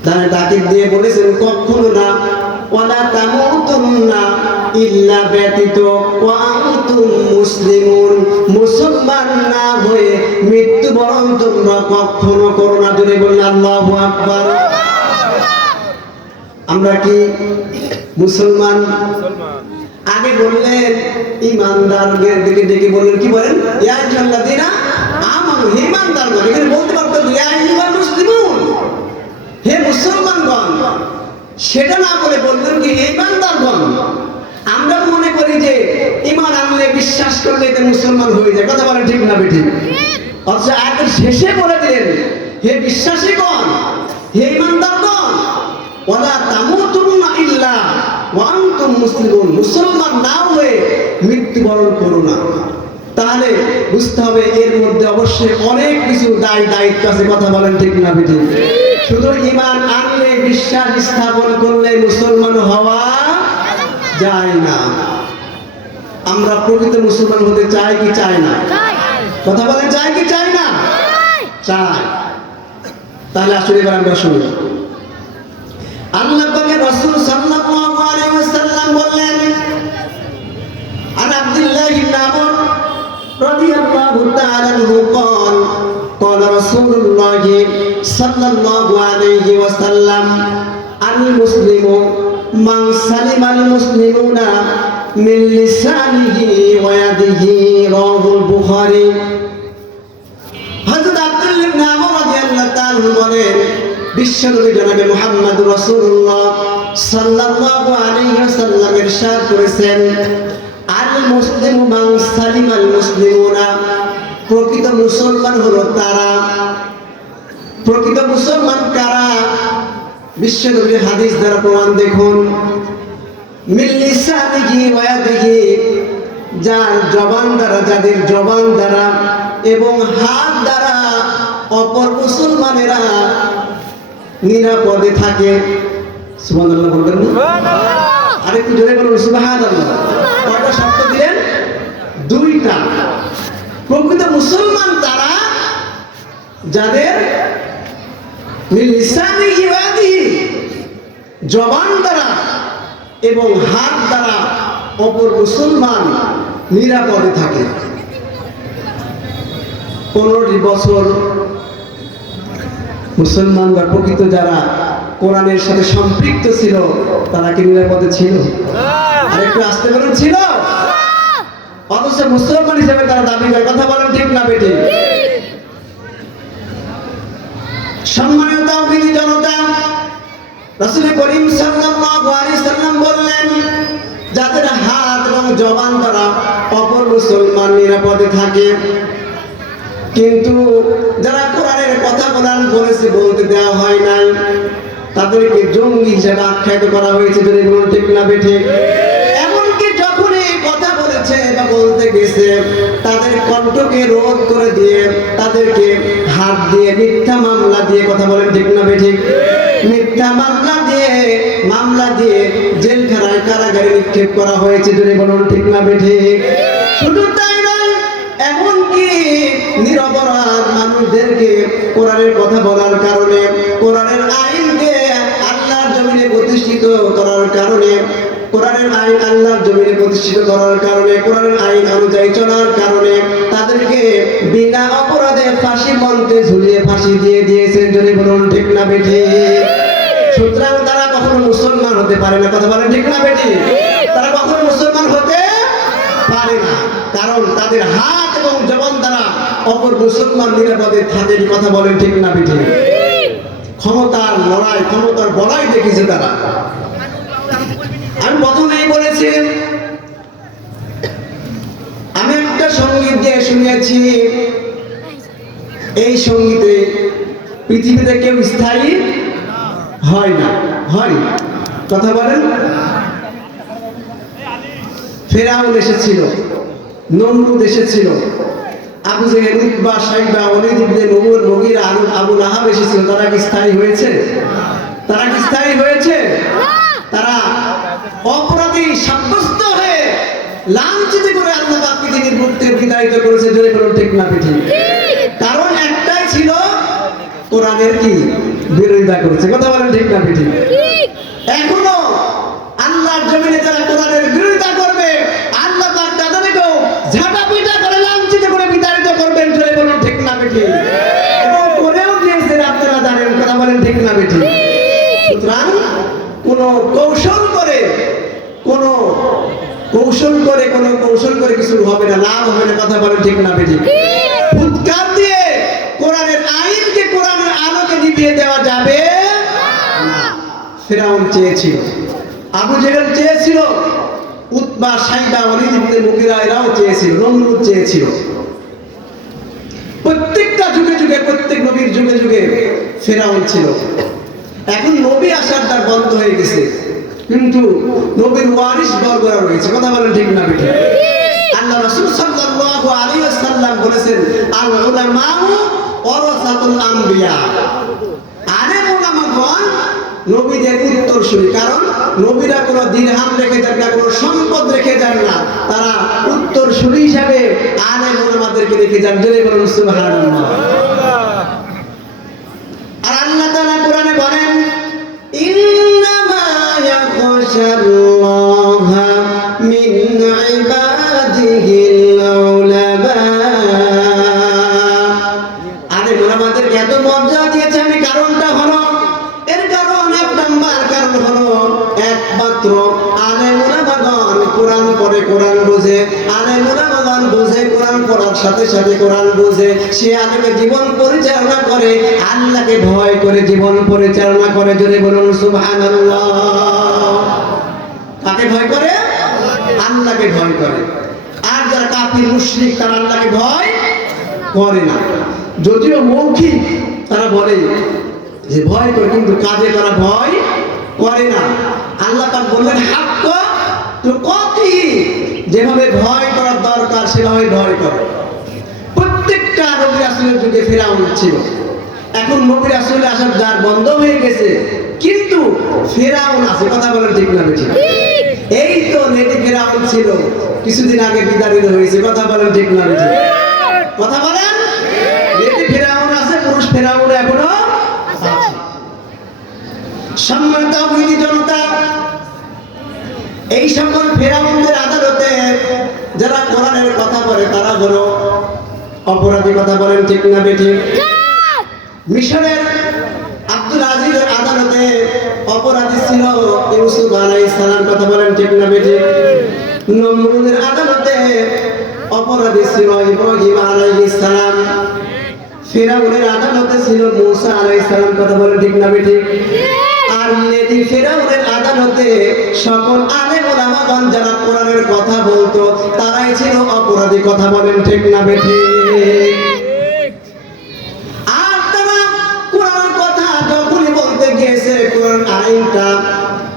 জানে তাকিদ দিয়ে বলেছেন কখনো না। ওয়ালা তামুতুন্না ইল্লা ব্যতীত ওয়া আনতুম মুসলিমুন, মুসলমান না হয়ে মৃত্যুবরণ তোমরা কখনো করো না। জোরে বলুন আল্লাহু আকবার। আমরা কি মুসলমান? আগে বললেন ঈমানদারদের দিকে ডেকে বললেন কি বলেন? ইয়া আইয়ুহাল্লাযীনা আমানু, হে ঈমানদারগণ। এখানে বলতে পারতেন ইয়া আইয়ুহাল মুসলিমুন, হে মুসলমানগণ। সেটা না বলে বললেন কি ঈমানদারগণ। আমরা মনে করি যে ঈমান আনলে, বিশ্বাস করলে এটা মুসলমান হয়ে যায়। কথা বলেন ঠিক না বেঠিক? অথচ আয়াতের শেষে বলে দিলেন হে বিশ্বাসীগণ, হে ঈমানদারগণ, ওয়ালা তামুতুন্না ইল্লা ওয়া আনতুম মুসলিমুন, মুসলমান না হয়ে মৃত্যুবরণ করো না। তাহলে বুঝতে হবে এর মধ্যে অবশ্যই অনেক কিছু দায়িত্ব আছে। কথা বলেন ঠিক না বেঠিক? শুধু ঈমান আনলে, বিশ্বাস স্থাপন করলে মুসলমান হওয়া যায় না। আমরা প্রকৃত মুসলমান হতে চাই কি চাই না? কথা বলেন চাই কি চাই না? চাই। তাহলে আসলে এবার আমরা শুনি। আল্লাহ পাকের রাসূল সাল্লাল্লাহু আলাইহি ওয়াসাল্লাম বললেন, আন আব্দুল্লাহ ইবনে আমর রাদিয়াল্লাহু তাআলা আনহু قال قال رسول الله صلى الله عليه وسلم المسلم من سلم المسلمون من لسانه ويده رواه البخاري। হযরত আব্দুল্লাহ ইবনে আমর রাদিয়াল্লাহু আনহু বলেন, বিশ্বনবী জনাবে মুহাম্মদ রাসূলুল্লাহ সাল্লাল্লাহু আলাইহি ওয়াসাল্লাম ইরশাদ করেছেন, আল মুসলিমু মান সালিমাল মুসলিমুনা, প্রকৃত মুসলমান হলো তারা। প্রকৃত মুসলমান কারা? বিশ্বনবীর হাদিস দ্বারা প্রমাণ দেখুন, মিন লিসানিহি ওয়া ইয়াদিহি, যার জবান দ্বারা, যাদের জবান দ্বারা এবং হাত দ্বারা অপর মুসলমানেরা নিরাপদে থাকে। সুবহানাল্লাহ বলবেন না? আরেকটু জোরে বলুন সুবহানাল্লাহ। কয়টা শব্দ দিলেন? দুইটা। প্রকৃত মুসলমান তারা যাদের মিন লিসানিহি ওয়া ইয়াদিহি, জবান দ্বারা এবং হাত দ্বারা অপর মুসলমান নিরাপদে থাকে। 15 বছর মুসলমান বা প্রকৃত যারা কোরআনের সাথে সম্পৃক্ত ছিল তারা কি নিরাপদে ছিল? আর একটু আসতে বলুন, ছিল? অথচ মুসলমান হিসেবে তারা দাবি করে। কথা বলেন ঠিক না বেটি? সম্মানিত তাওহীদি জনতা, রাসূল করিম সাল্লাল্লাহু আলাইহি সাল্লাম বললেন, যাদের হাত এবং জবান দ্বারা অপর মুসলমান নিরাপদে থাকে। কিন্তু যারা কোরআনের কথা বলেছে, বলতে দেওয়া হয় নাই, তাদেরকে জঙ্গি হিসেবে আখ্যায়িত করা হয়েছে। যদি বলুন ঠিক না বেঠে? এমনকি যখন এই কথা বলেছে বা বলতে গেছে, তাদের কণ্ঠকে রোধ করে দিয়ে, তাদেরকে হাত দিয়ে মিথ্যা মামলা দিয়ে, কথা বলেন ঠিক না বেঠে? মিথ্যা মামলা দিয়ে জেলখানায়, কারাগারে নিক্ষেপ করা হয়েছে। যদি বলুন ঠিক না বেঠে? শুধু তাই নয়, এমনকি নিরপরাধ মানুষদেরকে কোরআনের কথা বলার কারণে, কোরআনের আইনকে আল্লাহর জমিনে প্রতিষ্ঠিত করার কারণে, কোরআনের আইন আল্লাহর জমিনে প্রতিষ্ঠিত করার কারণে, কোরআনের আইন অনুযায়ী চলার কারণে তাদেরকে বিনা অপরাধে ফাঁসি মঞ্চে ঝুলিয়ে ফাঁসি দিয়ে দিয়েছেন। যদি বলুন ঠিক না বেঠি? সুতরাং তারা কখনো মুসলমান হতে পারে না। কথা বলেন ঠিক না বেঠি? তারা কখনো মুসলমান হতে পারে না, কারণ তাদের হাত এবং জবান দ্বারা অপর মুসলমান নিরাপদে থাকেন। কথা বলেন ঠিক না বেঠি? ক্ষমতার লড়াই, ক্ষমতার বড়াই দেখেছে তারা। আমি প্রথমেই বলেছি, আমি একটা সঙ্গীত দিয়ে শুনিয়েছি, এই সঙ্গীতে পৃথিবীতে কেউ স্থায়ী হয় না। হয়? কথা বলেন। ফেরাউন এসেছিল, নমরুদ এসেছিল, আবু জেহেল, উতবা, শাইবা, ওলীদ ইবনে মুগীরা, আবু লাহাব এসেছিল। তারা কি স্থায়ী হয়েছে? তারা কি স্থায়ী হয়েছে? তারা অপরাধী সাব্যস্ত হয়ে লাঞ্ছিত করে আল্লাহ পাক পৃথিবীর মুখ থেকে বিতাড়িত করেছে। যদি কোনো ঠিক না পিঠে? কারণ একটাই ছিল, কোরআনের কি বিরোধিতা করেছে। কথা বলেন ঠিক না পিঠে? এখনো আল্লাহর জমিনে যারা কোরআনের বিরোধিতা করবে, আল্লাহ পাক তাদেরকেও ঝাঁটা পিটা করে লাঞ্ছিত করে বিতাড়িত করবেন। যদি বলুন ঠিক না পিঠে? এবং করেও দিয়েছেন, আপনারা জানেন। কথা বলেন ঠিক না পিঠে? সুতরাং কোনো কৌশল করে কিছু হবে না, লাভ হবে না। কথা বলেন ঠিক না বেঠিক? ফুৎকার দিয়ে কোরআনের আইনকে, কোরআনের আলোকে নিভিয়ে দেওয়া যাবে না। ফিরআউন চেয়েছিল, আবু জেহেল চেয়েছিল, উতবা, শাইবা, ওলীদ ইবনে মুগীরা এরাও চেয়েছিল, নমরুদ চেয়েছিল। প্রত্যেকটা যুগে যুগে, প্রত্যেক নবীর যুগে যুগে ফিরআউন ছিল। এখন নবী আসার দ্বার বন্ধ হয়ে গেছে, কিন্তু নবীর ওয়ারিস বর্গরা রয়েছে। কথা বলেন ঠিক না বেঠিক? আল্লাহ রাসূল সাল্লাল্লাহু আলাইহি ওয়াসাল্লাম বলেছেন, আল উলামাউ ওয়ারাসাতুল আমবিয়া। আলেম উলামাগণ নবীদের উত্তরসূরি। কারণ নবীরা কোনো দিরহাম রেখে যান না, কোনো সম্পদ রেখে যান না, তারা উত্তরসূরি হিসাবে আলেম উলামাদেরকে রেখে যান। জোরে বলুন সুবহানাল্লাহ। আর আল্লাহ তাআলা কোরআনে বলেন, ইন্নামা ইয়াখশাল্লাহা মিন ইবাদিহিল উলামা। আলেম উলামাদেরকে এত মর্যাদা দিয়েছে আমি, কারণটা হলো, এর কারণ এক নাম্বার কারণ হলো, একমাত্র আলেম উলামাগণ কোরআন পড়ে, কোরআন বোঝে, আলেম ওলামাগণ বোঝে, কোরআন পড়ার সাথে সাথে কোরআন বোঝে, সে আলেমে জীবন পরিচালনা করে, আল্লাহকে ভয় করে জীবন পরিচালনা করে। জোরে বলুন সুবহানাল্লাহ। কাকে ভয় করে? আল্লাহকে ভয় করে। আর যারা কাফির মুশরিক তারা আল্লাহকে ভয় করে না, যদিও মৌখিক তারা বলে যে ভয় করে, কিন্তু কাজে তারা ভয় করে না। আল্লাহ পাক বললেন হাক্ক তুকাতি, যেভাবে ভয় করার দরকার সেভাবে ভয় করো। প্রত্যেকটা নবী রাসূলের যুগে ফিরআউন ছিল, এখন নবী রাসূলের আসার দ্বার বন্ধ হয়ে গেছে, কিন্তু ফিরআউন আছে। কথা বলেন ঠিক না বেঠিক? এই তো নেটি ফিরআউন ছিল, কিছুদিন আগে বিতাড়িত হয়েছে। কথা বলেন ঠিক না বেঠিক? কথা বলেন। নেটি ফিরআউন আছে, পুরুষ ফিরআউন এখনো আছে। সম্মানিত মুমিন জনতা, এই সকল ফিরআউনদের আদালতে যারা কোরআনের কথা বলে তারা হলো অপরাধী। কথা বলেন ঠিক না বেঠিক? মিশরের আব্দুল আজিজের আদালতে অপরাধী ছিল ইউসুফ আলাইহিস সালাম। কথা বলেন ঠিক না বেঠিক? নমরুদের আদালতে অপরাধী ছিল ইব্রাহিম আলাইহিস সালাম। ফিরআউনের আদালতে ছিল মুসা আলাইহিস সালাম। কথা বলেন ঠিক না বেঠিক? আর নেদি ফিরআউনের আদালতে সকল আলেম ওলামাগণ যারা কোরআনের কথা বলতো তারাই ছিল অপরাধী। কথা বলেন ঠিক না বেঠিক? আর তারা কোরআনের কথা যখনই বলতে গিয়েছে, কোরআন আইনটা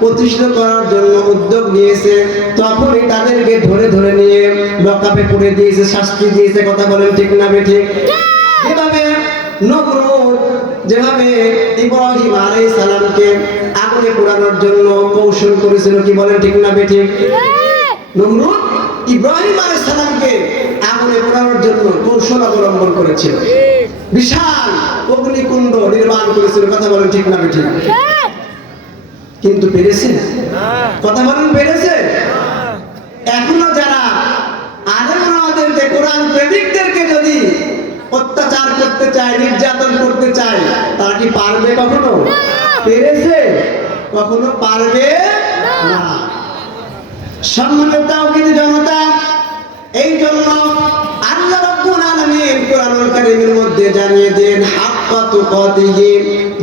প্রতিষ্ঠা করার জন্য উদ্যোগ নিয়েছে, তখনই তাদেরকে ধরে ধরে নিয়ে লকআপে পুরে দিয়েছে, শাস্তি দিয়েছে। কথা বলেন ঠিক না বেঠিক? যেভাবে নমরুদ যেভাবে ইব্রাহিম আলাইহিস সালামকে আগুনে পোড়ানোর জন্য কৌশল করেছিল। কি বলেন ঠিক না বেঠিক? নমরুদ ইব্রাহিম আলাইহিস সালামকে আগুনে পোড়ানোর জন্য কৌশল অবলম্বন করেছিল, বিশাল অগ্নিকুণ্ড নির্মাণ করেছিল। কথা বলেন ঠিক না বেঠিক? কিন্তু পেরেছে? কথা বলেন পেরেছে? এখনো যারা আলেম ওলামাদেরকে, কোরআন প্রেমিকদেরকে যদি অত্যাচার করতে চায়, নির্যাতন করতে চায়, তারা কি পারবে কখনো? পেরেছে? কখনো পারবে না। সম্মানিত তাওহীদ জনতা, এই জন্য আল্লাহ রাব্বুল আলামিন কোরআনুল কারীমের মধ্যে জানিয়ে দেন হাক্কা তুকাতিহি,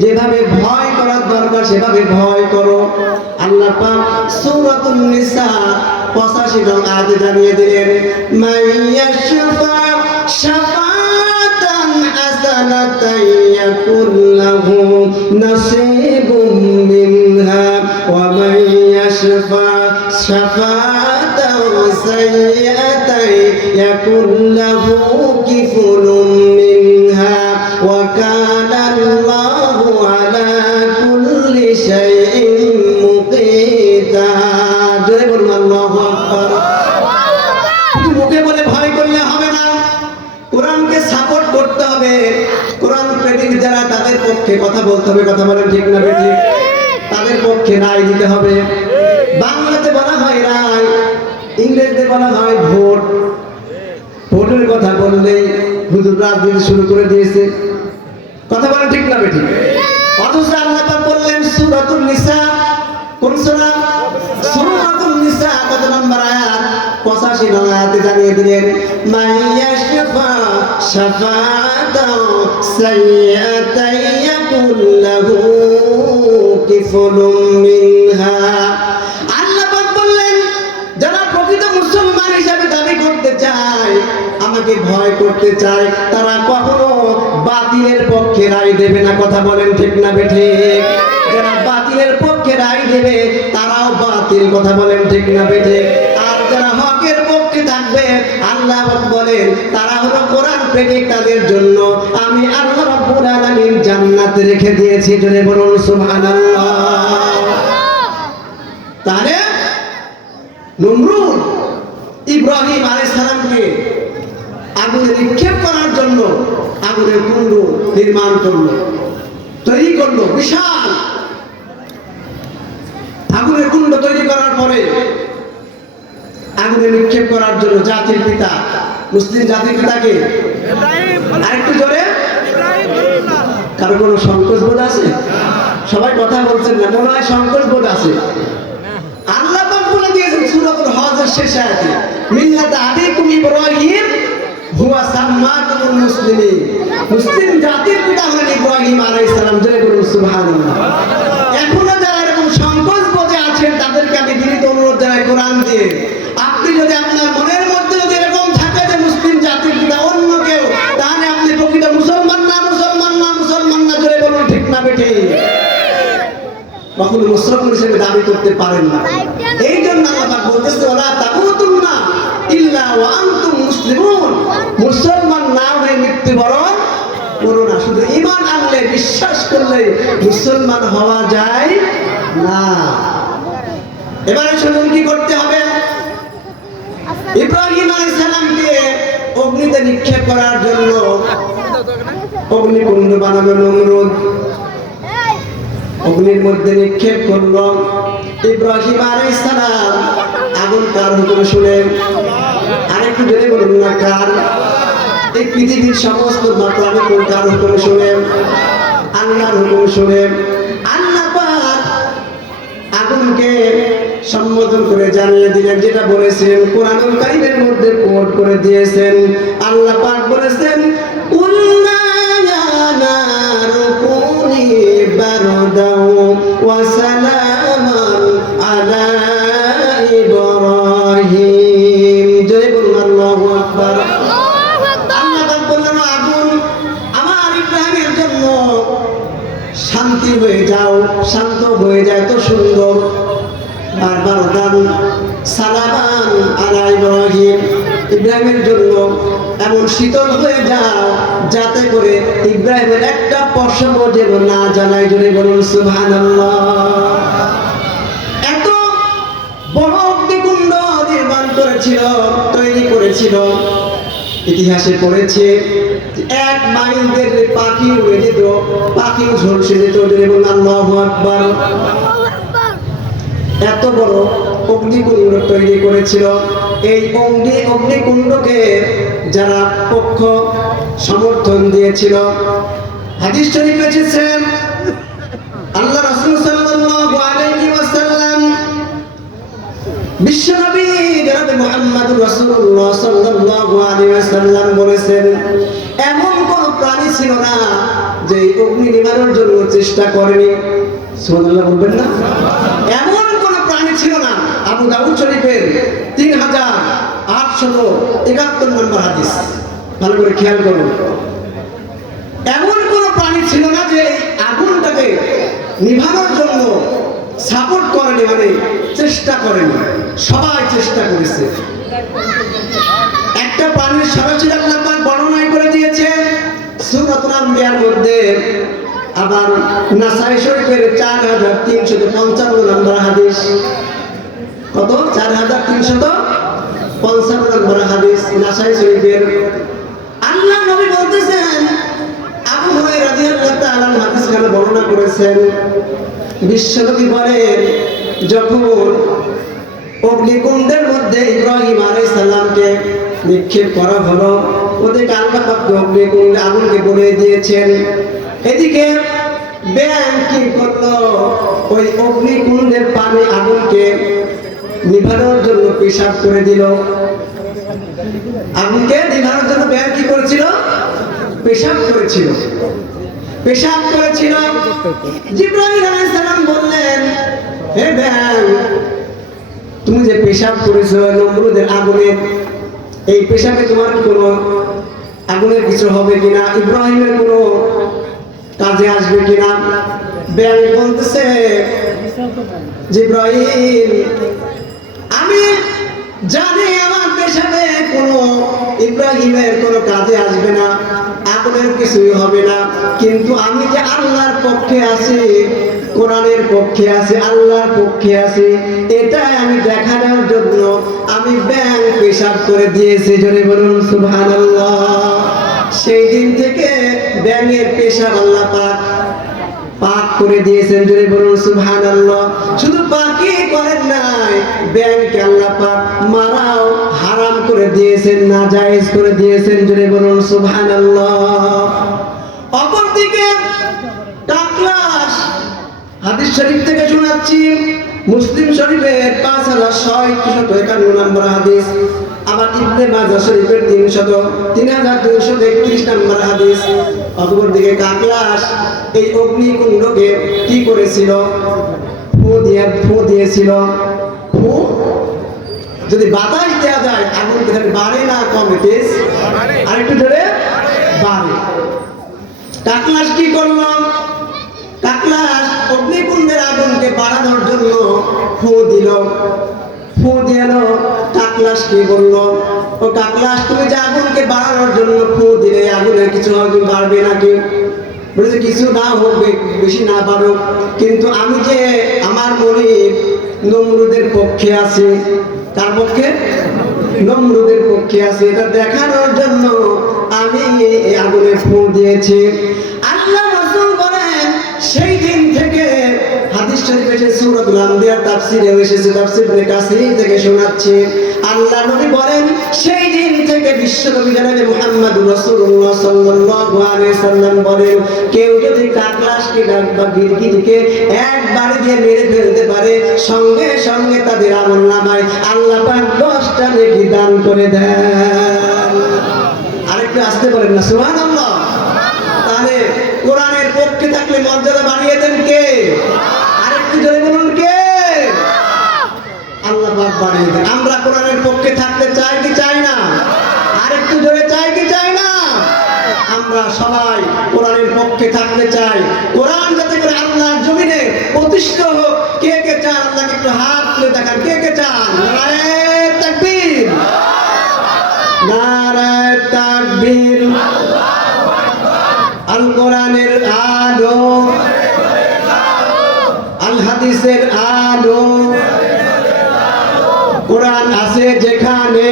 যেভাবে ভয় করার দরকার সেভাবে ভয় করো। আল্লাহ পাক সূরাতুন নিসা 85 নং আয়াতে জানিয়ে দিলেন মাইয়াশফা শাফাতান হাসানাতান ইয়াকুল লাহু নাসীবুম মিনহা ওয়া মাইয়াশফা শাফাতান সাইয়্যাতান ইয়াকুল লাহু কিফলুম মিনহা ওয়া কানা আল্লাহু আলা কুল্লি শাইইন মুকিতা। জোরে বলুন আল্লাহু আকবার। মুখে বলে ভয় করলে হবে না, কোরআনকে সাপোর্ট করতে হবে। কোরআন প্রেমিক যারা তাদের পক্ষে কথা বলতে হবে। কথা বলেন ঠিক না বেঠিক? তাদের পক্ষে রায় দিতে হবে। বাংলাতে বলা হয় রায়, ইংরেজিতে বলা হয় ভোট। ভোটের কথা বললেই হুজুর রাজনীতি শুরু করে দিয়েছে। কথা বলেন ঠিক না বেঠিক? অথচ আল্লাহ পাক বললেন সূরাতুন নিসা, কোন সূরা? সূরাতুন নিসা কত নম্বর আয়াত? 85 নং আয়াতে জানিয়ে দিলেন মাইয়াশফা শাফাতান সাইয়্যাতান ইয়াকুল লাহু কিফলুম মিনহা। আল্লাহ পাক বললেন যারা প্রকৃত মুসলমান হিসেবে দাবি করতে চায়, আমাকে ভয় করতে চায়, তারা কখনো বাতিলের পক্ষে রায় দেবে না। কথা বলেন ঠিক না বেঠিক? যারা বাতিলের পক্ষে রায় দেবে তারাও বাতিল। কথা বলেন ঠিক না বেঠিক? আর যারা হকের পক্ষে থাকবে, আল্লাহ বলেন তারা হলো কোরআন প্রেমিক, তাদের জন্য আমি আল্লাহ রাব্বুল আলামিন জান্নাতে রেখে দিয়েছি। জোরে বলুন সুবহানাল্লাহ। তাহলে নমরুদ ইব্রাহিম আলাইহিস সালামকে আগুনে নিক্ষেপ করার জন্য আগুনের কুণ্ড নির্মাণ করলো, তৈরি করলো, বিশাল আগুনের কুণ্ড তৈরি করার পরে আগুনে নিক্ষেপ করার জন্য জাতির পিতা, মুসলিম জাতির পিতাকে আরেকটু জোরে, কারো কোনো সংকোচ বোধ আছে? সবাই কথা বলছেন না, মনে হয় সংকোচ বোধ আছে। আল্লাহ পাক বলে দিয়েছেন সূরাতুল হজের মুসলিমিন, মুসলিম জাতির পিতা হলেন ইব্রাহিম আলাইহিস সালাম। জোরে বলুন সুবহানাল্লাহ। এখনো যারা এরকম সংকোচ বোধে আছেন তাদেরকে আমি বিনীত অনুরোধ জানাই কোরআন দিয়ে, আপনি যদি আপনার মনের মধ্যে যদি এরকম থাকে যে মুসলিম জাতির পিতা অন্য কেউ, তাহলে আপনি প্রকৃত মুসলমান না, মুসলমান না, মুসলমান না। জোরে বলুন ঠিক না বেঠিক? কখনো মুসলমান হিসেবে দাবি করতে পারেন না। এই জন্য আল্লাহ পাক বলতেছে ওয়ালা তামুতুন্না ইল্লা ওয়া আনতুম মুসলিমুন, মুসলমান না হয়ে মৃত্যুবরণ করো না। শুধু ঈমান আনলে, বিশ্বাস করলে মুসলমান হওয়া যায় না। এবারে শুনুন কি করতে হবে। ইব্রাহিম আলাইহিস সালামকে অগ্নিতে নিক্ষেপ করার জন্য অগ্নিকুণ্ড বানানো নমরুদ অগ্নির মধ্যে নিক্ষেপ করল। ইব্রাহিম আলাইহিস সালাম আগুন কার হুকুম শুনে, আরেকটু জেনে বলুন না কার? এই পৃথিবীর সমস্ত প্রাণী কার হুকুম শুনে? আল্লাহর হুকুম শুনে। আল্লাহ পাক আগুনকে সম্বোধন করে জানিয়ে দিলেন, যেটা বলেছেন কোরআনুল কারীমের মধ্যে কোট করে দিয়েছেন। আল্লাহ পাক বলেছেন কুল্লা ইয়া নারু কুনি বারদাও ওয়া সালামান আলা ইব্রাহিম। জয় বলুন আল্লাহু আকবার। আল্লাহ পাক বললেন আগুন আমার ইব্রাহিমের জন্য শান্তি হয়ে যাও, শান্ত হয়ে যায়। তো সুন্দর বারবার দান সালামান আলা ইব্রাহিম, ইব্রাহিমের জন্য এমন শীতল হয়ে যাও যাতে করে ইব্রাহিমের একটা পশম যেন না জানায়। জোরে বলুন সুবহানাল্লাহ। এত বড় অগ্নিকুণ্ড নির্মাণ করেছিল, তৈরি করেছিল। ইতিহাসে পড়েছে 1 মাইল বেগে পাখি উড়ে যেত, পাখি ঝলসে যেত। জোরে বলুন আল্লাহু আকবার। এত বড় অগ্নিকুণ্ড তৈরি করেছিল। এই অগ্নিকুণ্ডকে যারা পক্ষ সমর্থন দিয়েছিল, হাদিস শরীফে এসেছে আল্লাহ রাসূল সাল্লাল্লাহু আলাইহি ওয়াসাল্লাম বিশ্বনবী জনাবে মুহাম্মদুর রাসূলুল্লাহ সাল্লাল্লাহু আলাইহি ওয়াসাল্লাম বলেছেন এমন কোন প্রাণী ছিল না যে অগ্নি নিবারণের জন্য চেষ্টা করেনি। সুবহানাল্লাহ বলবেন না? এমন ছিল না। আবু দাউদ শরীফের 3871 নম্বর হাদিস, ভালো করে খেয়াল করুন। এমন কোন প্রাণী ছিল না যে আগুনটাকে নিভানোর জন্য সাপোর্ট করেনি, মানে চেষ্টা করেনি। সবাই চেষ্টা করেছে। একটা প্রাণীর সরাসরি আল্লাহ পাক বর্ণনা করে দিয়েছে সূরাতুল আম্বিয়ার মধ্যে। আবার নাসাই শরীফের 4355 নম্বর হাদিস। কত? 4355 নম্বর হাদিস নাসাই শরীফের। আল্লাহ নবী বলতেছেন, আবু হুরায়রা রাদিয়াল্লাহু তাআলা আনহু হাদিসখানে বর্ণনা করেছেন, বিশ্বনবী বলেন যখন অগ্নিকুণ্ডের মধ্যে ইব্রাহিম আলাইহিস সালামকে নিক্ষেপ করা হলো, ওদিকে আল্লাহ পাক অগ্নিকুণ্ডে আগুনকে বলে দিয়েছেন। এদিকে ব্যাং কি করলো? ওই অগ্নিকুণ্ডের পানি আগুনকে নিভানোর জন্য পেশাব করে দিল। আগুনকে নিভানোর জন্য ব্যাং কি করেছিল? পেশাব করেছিল। পেশাব করেছিল। জিবরাইল আলাইহিস সালাম বললেন, হে ব্যাং, তুমি যে পেশাব করেছো নমরুদের আগুনে, এই পেশাবে তোমার কোনো আগুনের কিছু হবে কিনা, ইব্রাহিমের কোনো কাজে আসবে কিনা? ব্যাং বলতেছে, জিবরাইল, আমি জানি আমার পেশাবে কোনো ইব্রাহিমের কোনো কাজে আসবে না, আগুনের কিছুই হবে না, কিন্তু আমি যে আল্লাহর পক্ষে আছি, কোরআনের পক্ষে আছি, আল্লাহর পক্ষে আছি, এটাই আমি দেখানোর জন্য আমি ব্যাং পেশাব করে দিয়েছি। জোরে বলুন সুবহানাল্লাহ। সেই দিন থেকে ব্যাঙের পেশাব আল্লাহ পাক করে দিয়েছেন। জোরে বলুন সুবহানাল্লাহ। শুধু পাকই করেন নাই, ব্যাঙকে আল্লাহ পাক মারাও হারাম করে দিয়েছেন, নাজায়েজ করে দিয়েছেন। জোরে বলুন সুবহানাল্লাহ। অপরদিকে টাকলাস, হাদিস শরীফ থেকে শোনাচ্ছি, মুসলিম শরীফের 5651 নম্বর হাদিস, আবার ইবনে মাজাহ শরীফের 3231 নম্বর হাদিস। অপরদিকে কাকলাস এই অগ্নিকুণ্ডকে কি করেছিল? ফু দিয়েছিল। ফু যদি বাতাস দেওয়া যায় আগুন তাহলে বাড়ে না কমে? তেজ আরেকটু ধরে বাড়ে। কাকলাস কি করলো? কাকলাস অগ্নিকুণ্ডের আগুনকে বাড়ানোর জন্য ফু দিল। ফু দিল। কাকলাস কি বললো? ও কাকলাস, তুমি যে আগুনকে বাড়ানোর জন্য ফু দিলে আগুনের কিছু আগুন বাড়বে নাকি? বলেছে কিছু না হোক, বেশি না বাড়ুক, কিন্তু আমি যে আমার মনে নমরুদের পক্ষে আছে। কার পক্ষে? নমরুদের পক্ষে আছে। এটা দেখানোর জন্য আমি এই আগুনে ফু দিয়েছি। আল্লাহ রাসূল বলেন সেই দিন থেকে হাদিস শরীফে এসেছে, সূরাতুল আম্বিয়া তাফসীরে এসেছে, তাফসীর ইবনে কাসির থেকে শোনাচ্ছি। আল্লাহ নবী বলেন সেই দিন থেকে বিশ্বনবী জনাবে মুহাম্মদুর রাসূলুল্লাহ সাল্লাল্লাহু আলাইহি সাল্লাম বলেন, কেউ যদি কাকলাসকে বা গিরগিটিকে একবার দিয়ে মেরে ফেলতে পারে, সঙ্গে সঙ্গে তাদের আমলনামায় আল্লাহ পাক 10টা নেকি দান করে দেন। আরেকটু আসতে বলেন না সুবহানাল্লাহ। তাহলে কোরআনের পক্ষে থাকলে মর্যাদা বাড়িয়ে দেন কে? আরেকটু জোরে বলুন কে? আল্লাহ পাক বাড়িয়ে দেন। আমরা কোরআনের পক্ষে থাকতে চাই কি চাই না? আরেকটু জোরে চাই কি চাই না? আমরা সবাই কোরআনের পক্ষে থাকতে চাই। কোরআন যাতে করে আল্লাহর জমিনে প্রতিষ্ঠা হোক। কে কে চান? আল্লাহকে একটু হাত তুলে দেখান, কে কে চান? নারায়ে তাকবীর, নারায়ে তাকবীর। আল কোরআনের আলো, আল হাদিসের আলো। কোরআন আছে যেখানে,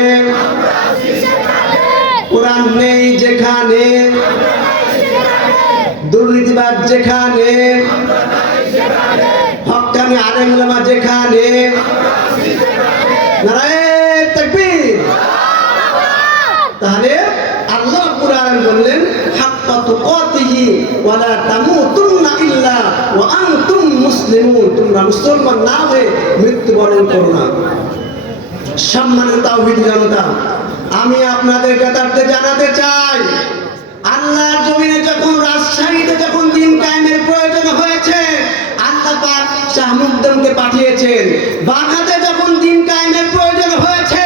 কোরআন নেই যেখানে, দুর্নীতিবাদ যেখানে, হক্কানি আলেম ওলামা যেখানে, নারায়ে তাকবীর। তাহলে আল্লাহ কোরআন বললেন হাক্কা তুকাতিহি ওয়া লা তামুতুন্না ইল্লা ওয়া আনতুম মুসলিমুন, তোমরা মুসলমান না হয়ে মৃত্যুবরণ করো না। সম্মানিত তাওহীদ জনতা, আমি আপনাদের কাছে জানাতে চাই, আল্লাহর জমিনে যখন রাজশাহীতে যখন দিন কায়েমের প্রয়োজন হয়েছে, আল্লাহ পাক শাহ মুকদ্দমকে পাঠিয়েছেন। বাঘাতে যখন দিন কায়েমের প্রয়োজন হয়েছে,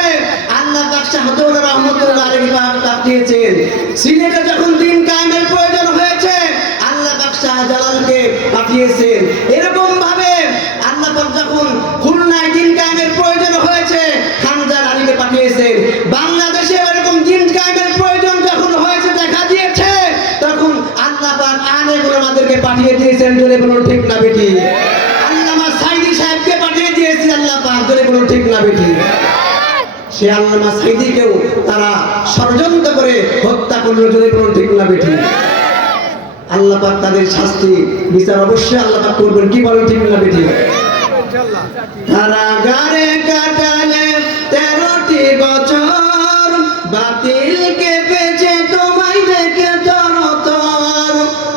আল্লাহ পাক শাহ দৌলা রহমাতুল্লাহ আলাইহি পাঠিয়েছেন। সিলেটে যখন দিন কায়েমের প্রয়োজন হয়েছে, আল্লাহ পাক শাহ জালালকে পাঠিয়েছেন। এরকম ভাবে আল্লাহ পাক যখন খুলনায় দিন কায়েমের প্রয়োজন হয়েছে, খানজার আলীকে পাঠিয়েছেন। বাংলাদেশে এরকম দিন কায়েমের প্রয়োজন যখন হয়েছে দেখা দিয়েছে, তখন আল্লাহ পাক আলেম ওলামাদেরকে পাঠিয়ে দিয়েছেন। জোরে বলুন ঠিক না বেটি? আল্লামা সাঈদী সাহেবকে পাঠিয়ে দিয়েছেন আল্লাহ পাক। জোরে বলুন ঠিক না বেটি? সে আল্লামা সাঈদীকেও তারা ষড়যন্ত্র করে হত্যা করলো। জোরে বলুন ঠিক না বেটি? আল্লাহ পাক তাদের শাস্তি বিচার অবশ্যই আল্লাহ পাক করবেন। কি বলেন ঠিক না বেটি? কারাগারে কাটালে 13টি বছর, বাতিল কেঁপেছে তোমায় দেখে তরতর।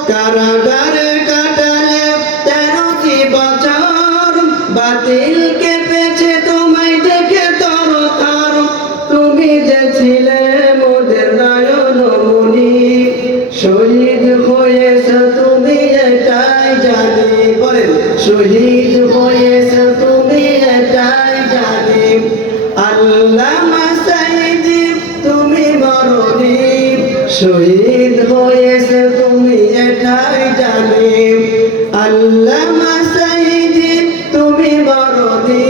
কারাগারে কাটালে 13টি বছর, বাতিল কেঁপেছে তোমায় দেখে তরতর। তুমি যে ছিলে মোদের নয়নমণি, শহীদ হয়েছে তুমি এটাই জানি। বলেন শহীদ হয়েছে তুমি এটাই জানি। আল্লামা সাঈদী তুমি মরনি, শহীদ হয়েছে তুমি এটাই জানি। আল্লামা সাঈদী তুমি মরনি,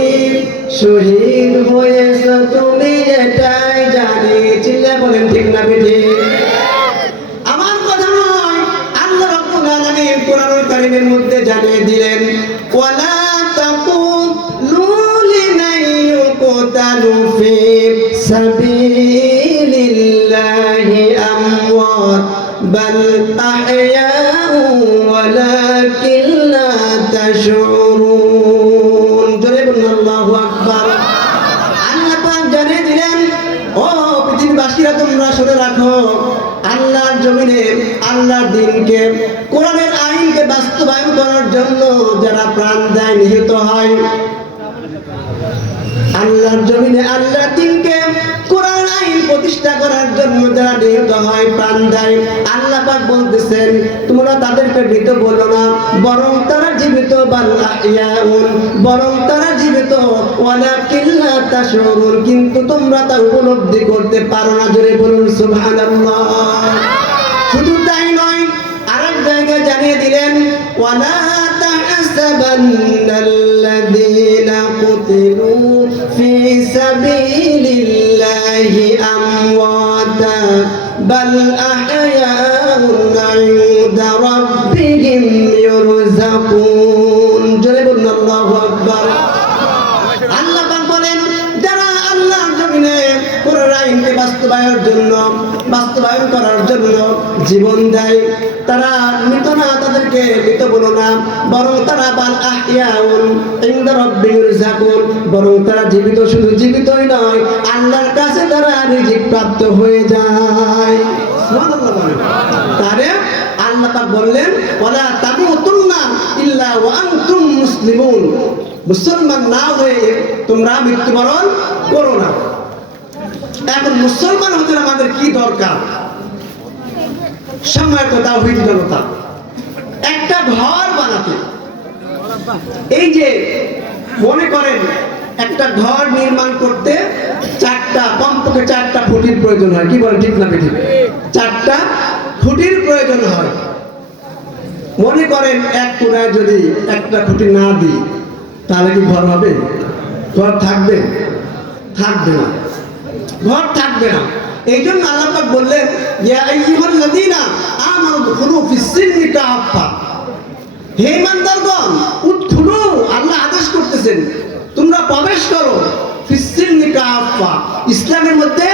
শহীদ হয়েছে তুমি এটাই জানি। চিল্লা বলেন ঠিক না বেটি? আমার কথা নয়, আল্লাহ রাব্বুল আলামিন কোরআনুল কারীমের মধ্যে জানিয়ে দিলেন, ওয়ালা তাকুলু লিমান ইউকতালু ফি সাবিলিল্লাহি আমওয়াত বাল আহইয়াউ ওয়ালাকিন লা তাশউরুন। জোরে বলুন আল্লাহু আকবার। আল্লাহ পাক জানিয়ে দিলেন, ও পৃথিবীবাসীরা তোমরা শুনে রাখো, আল্লাহর জমিনে আল্লাহর দ্বীনকে, কোরআনের আইনকে বাস্তবায়ন করার জন্য যারা প্রাণ দেয়, নিহত হয়, আল্লাহর জমিনে আল্লাহ দিনকে কোরআন আইন প্রতিষ্ঠা করার জন্য যারা নিহত হয় প্রাণ দেয়, আল্লাহ পাক বলতেছেন তোমরা তাদেরকে মৃত বলো না, বরং তারা জীবিত, বাল আহইয়াউন, বরং তারা জীবিত, ওয়ালাকিন লা তাশউরুন, কিন্তু তোমরা তা উপলব্ধি করতে পারো না। জোরে বলুন সুবহানাল্লাহ। শুধু তাই নয়, আরেক জায়গায় জানিয়ে দিলেন ওয়ালা তাহসাবান্নাল্লাযীনা কুতিলু ফি সাবিলিল্লাহি আমওয়াতা বাল আহইয়াউন ইনদা রাব্বিহিম ইউরযাকুন। জোরে বলুন আল্লাহু আকবার। আল্লাহ পাক বলেন যারা আল্লাহর জমিনে কোরআন আইনকে বাস্তবায়ন করার জন্য জীবন দেয়, তারা মৃত না, তাদেরকে মৃত বলো না, বরং তারা বাল আহইয়াউন ইনদা রাব্বিহিম ইউরযাকুন, বরং তারা জীবিত, শুধু জীবিতই নয়, আল্লাহর কাছে তারা রিজিক প্রাপ্ত হয়ে যায়। সুবহানাল্লাহ বলেন। তারে আল্লাহ পাক বললেন ওয়ালা তামুতুন্না ইল্লা ওয়া আনতুম মুসলিমুন, মুসলমান না হয়ে তোমরা মৃত্যুবরণ করো না। এখন মুসলমান হতে আমাদের কি দরকার? সম্মানিত তাওহীদি জনতা, একটা ঘর বানাতে, এই যে মনে করেন একটা ঘর নির্মাণ করতে কমপক্ষে 4টা খুঁটির প্রয়োজন হয়। কি বলেন, ঠিক না ঠিক? 4টা খুঁটির প্রয়োজন হয়। মনে করেন এক কোণায় যদি একটা খুঁটি না দিই তাহলে কি ঘর হবে? ঘর থাকবে? থাকবে না, ঘর থাকবে না। এই জন্য আল্লাহ পাক বললেন ইয়া আইয়ুহাল্লাযীনা আমানু দুখুলু ফিস-সিলমি কাফা, হে ইমানদারগণ উদখুলু, আল্লাহ আদেশ করতেছেন তোমরা প্রবেশ করো, ফিস-সিলমি কাফা, ইসলামের মধ্যে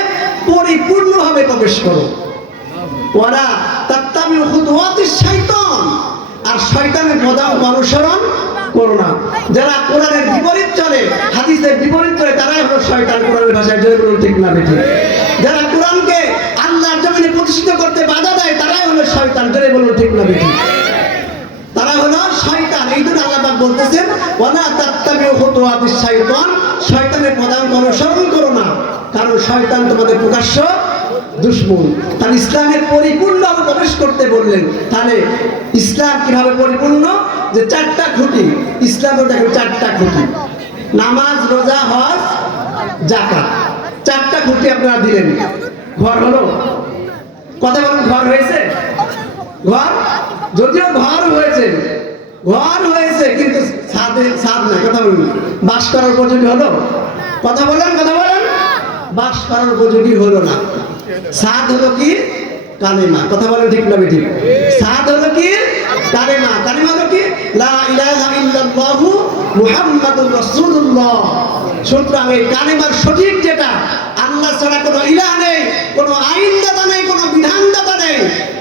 পরিপূর্ণভাবে প্রবেশ করো। ওয়ালা তাত্তাবিউ খুতুওয়াতিশ শাইতান, আর শয়তানের পদাঙ্ক অনুসরণ করো না। যারা কোরআনের বিপরীত চলে, হাদিসের বিপরীত চলে, তারাই হলো শয়তান। কোরআনের ভাষায় জোরে বলুন ঠিক না বেঠিক? যারা কোরআনকে আল্লাহর জমিনে প্রতিষ্ঠিত করতে বাধা দেয়, তারাই হলো শয়তান। জোরে বলুন ঠিক না বেঠিক? তারা হলো শয়তান। এই জন্য আল্লাহ পাক বলতেছেন ওয়ালা তাত্তাবিউ খুতুওয়াতিশ শাইতান, শয়তানের পদাঙ্ক অনুসরণ করো না, কারণ শয়তান তোমাদের প্রকাশ্য দুশমন। তাহলে ইসলামের পরিপূর্ণভাবে প্রবেশ করতে বললেন। তাহলে ইসলাম কিভাবে পরিপূর্ণ? যে 4টা খুঁটি ইসলামের, দেখেন 4টা খুঁটি, নামাজ, রোজা, হজ, যাকাত, 4টা খুঁটি আপনারা দিলেন। ঘর হলো? কথা বলুন, ঘর হয়েছে? ঘর যদিও ঘর হয়েছে, কিন্তু ছাদ নাই। কথা বলুন, বাস করার উপযোগী হলো? কথা বলেন, বাস করার উপযোগী হলো না। ছাদ হলো কি? কালেমা। কথা বলেন ঠিক না বেঠিক? ছাদ হলো কি? কালেমা। কালেমা হলো কি? লা ইলাহা ইল্লাল্লাহু মুহাম্মাদুর রাসূলুল্লাহ। সুতরাং এই কালেমার সঠিক যেটা, আল্লাহ ছাড়া কোনো ইলাহ নেই, কোনো আইনদাতা নেই, কোনো বিধানদাতা নেই।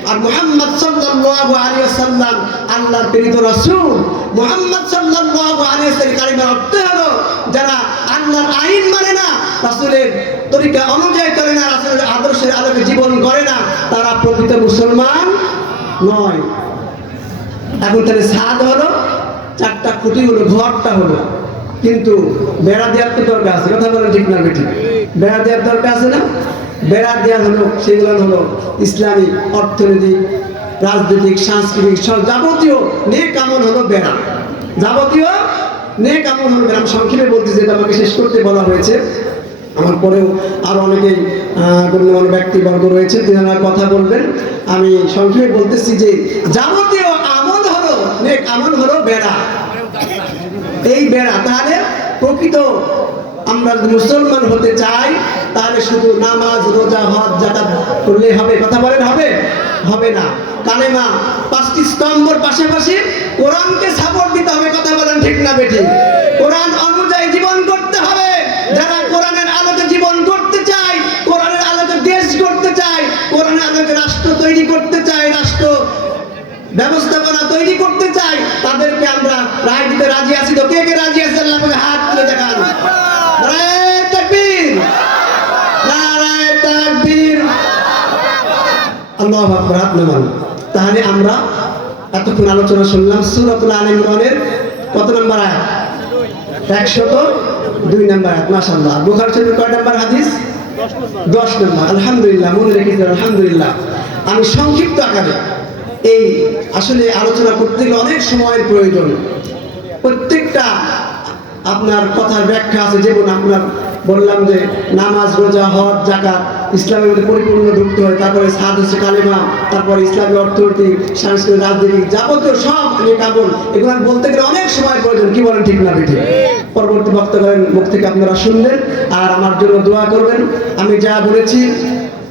আর মুহাম্মদ সাল্লাল্লাহু আলাইহি ওয়াসাল্লাম আল্লাহর প্রেরিত রাসূল। মুহাম্মদ সাল্লাল্লাহু আলাইহি ওয়াসাল্লাম কালেমার অর্থ হলো যারা আল্লাহর আইন মানে না, রাসূলের তরিকা অনুযায়ী করে না, রাসূলের আদর্শের আলোকে জীবন করে না, তারা প্রকৃত মুসলমান নয়। এখন তাহলে ছাদ হলো, 4টা খুঁটি হলো, ঘরটা হলো, কিন্তু বেড়া দেওয়ার তো দরকার আছে। কথা বলেন ঠিক না বেঠিক? বেড়া দেওয়ার দরকার আছে না? বেড়া দেওয়া হলো, সেগুলো হলো ইসলামিক, অর্থনৈতিক, রাজনৈতিক, সাংস্কৃতিক, যাবতীয় নেক আমল হলো বেড়া। যাবতীয় নেক আমল হলো বেড়া। আমি সংক্ষেপে বলতেছি, এটা আমাকে শেষ করতে বলা হয়েছে। আমার পরেও আরো অনেকেই গণ্যমান্য ব্যক্তিবর্গ রয়েছে, যারা কথা বলবেন। আমি সংক্ষেপে বলতেছি যে যাবতীয় আমল হলো, নেক আমল হলো বেড়া। এই বেড়া, তাহলে প্রকৃত আমরা যদি মুসলমান হতে চাই, তাহলে শুধু নামাজ, রোজা, হজ, যাকাত করলে হবে? কথা বলেন হবে? হবে না। কালেমা 5টি স্তম্ভর পাশাপাশি কোরআনকে সাপোর্ট দিতে হবে। কথা বলেন ঠিক না বেঠিক? কোরআন অনুযায়ী জীবন করতে হবে। যারা কোরআনের আলোকে জীবন করতে চায়, কোরআনের আলোকে দেশ করতে চায়, কোরআনের আলোকে রাষ্ট্র তৈরি করতে চায়, রাষ্ট্র ব্যবস্থাপনা তৈরি করতে চায়, তাদেরকে আমরা রায় দিতে রাজি আছি। তো কে কে রাজি আছে? আল্লাহ পাকে হাত তুলে দেখান। নারায়ে তাকবীর, নারায়ে তাকবীর, আল্লাহু আকবার। হাত নামান। তাহলে আমরা এতক্ষণ আলোচনা শুনলাম সূরাতুল আলে ইমরানের কত নম্বর আয়াত? 100 2 নম্বর আয়াত, মাশাআল্লাহ। বুখারী শরীফের কয় নম্বর হাদিস? 10 নম্বর। আলহামদুলিল্লাহ, মনে রেখেছেন, আলহামদুলিল্লাহ। আমি সংক্ষিপ্ত আকারে এই আসলে আলোচনা করতে গেলে অনেক সময়ের প্রয়োজন। প্রত্যেকটা আপনার কথার ব্যাখ্যা আছে, যেমন আপনার বললাম যে নামাজ, রোজা, হজ, যাকাত ইসলামের মধ্যে পরিপূর্ণ ঢুকতে হয়, তারপরে সাদ হচ্ছে কালেমা, তারপরে ইসলামী অর্থনৈতিক, সাংস্কৃতিক, রাজনৈতিক যাবতীয় সব কাবল, এগুলো বলতে গেলে অনেক সময় প্রয়োজন। কি বলেন, ঠিক না বেঠিক? পরবর্তী বক্তব্যের মুখ থেকে আপনারা শুনবেন আর আমার জন্য দোয়া করবেন। আমি যা বলেছি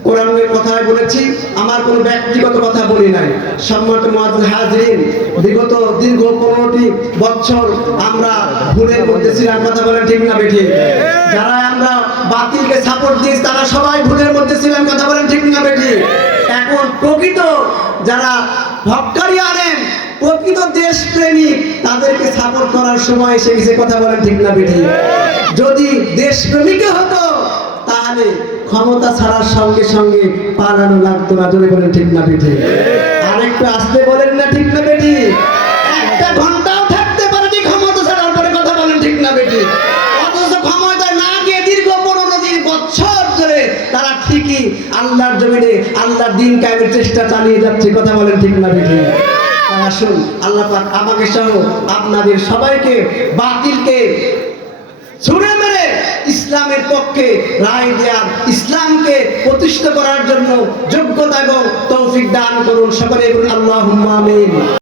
কোরআনের কথাই বলেছি, আমার কোনো ব্যক্তিগত কথা বলি নাই। সম্মানিত মুআজ্জিন হাজিরিন, বিগত দীর্ঘ 15টি বছর আমরা ভুলের মধ্যে ছিলাম। কথা বলেন, ঠিক না বেঠিক? যারা আমরা বাতিলকে সাপোর্ট দিই তারা সবাই ভুলের মধ্যে ছিলাম। কথা বলেন, ঠিক না বেঠিক? এখন প্রকৃত যারা হক্কারি আলেম, প্রকৃত দেশপ্রেমিক, তাদেরকে সাপোর্ট করার সময় এসে গেছে। কথা বলেন, ঠিক না বেঠিক? যদি দেশপ্রেমিক হতো তাহলে ক্ষমতা ছাড়ার সঙ্গে সঙ্গে পালানো লাগতো না। জোরে বলেন, ঠিক না বেঠিক? আরেকটু আসতে বলেন না, ঠিক না বেঠিক? একটা ঘন্টাও থাকতে পারেনি ক্ষমতা ছাড়ার পরে। কথা বলেন, ঠিক না বেঠিক? অথচ ক্ষমতা না গিয়ে দীর্ঘ 15 বছর ধরে তারা ঠিকই আল্লাহর জমিনে আল্লাহর দ্বীন কায়েমের চেষ্টা চালিয়ে যাচ্ছে। কথা বলেন, ঠিক না বেঠিক? আসুন, আল্লাহ পাক আমাকে সহ আপনাদের সবাইকে বাতিলকে ছুড়ে মেরে ইসলামের পক্ষে রায় দেওয়ার, ইসলামকে প্রতিষ্ঠা করার জন্য যোগ্যতা এবং তৌফিক দান করুন। সকলে বলুন আল্লাহুম্মা আমিন।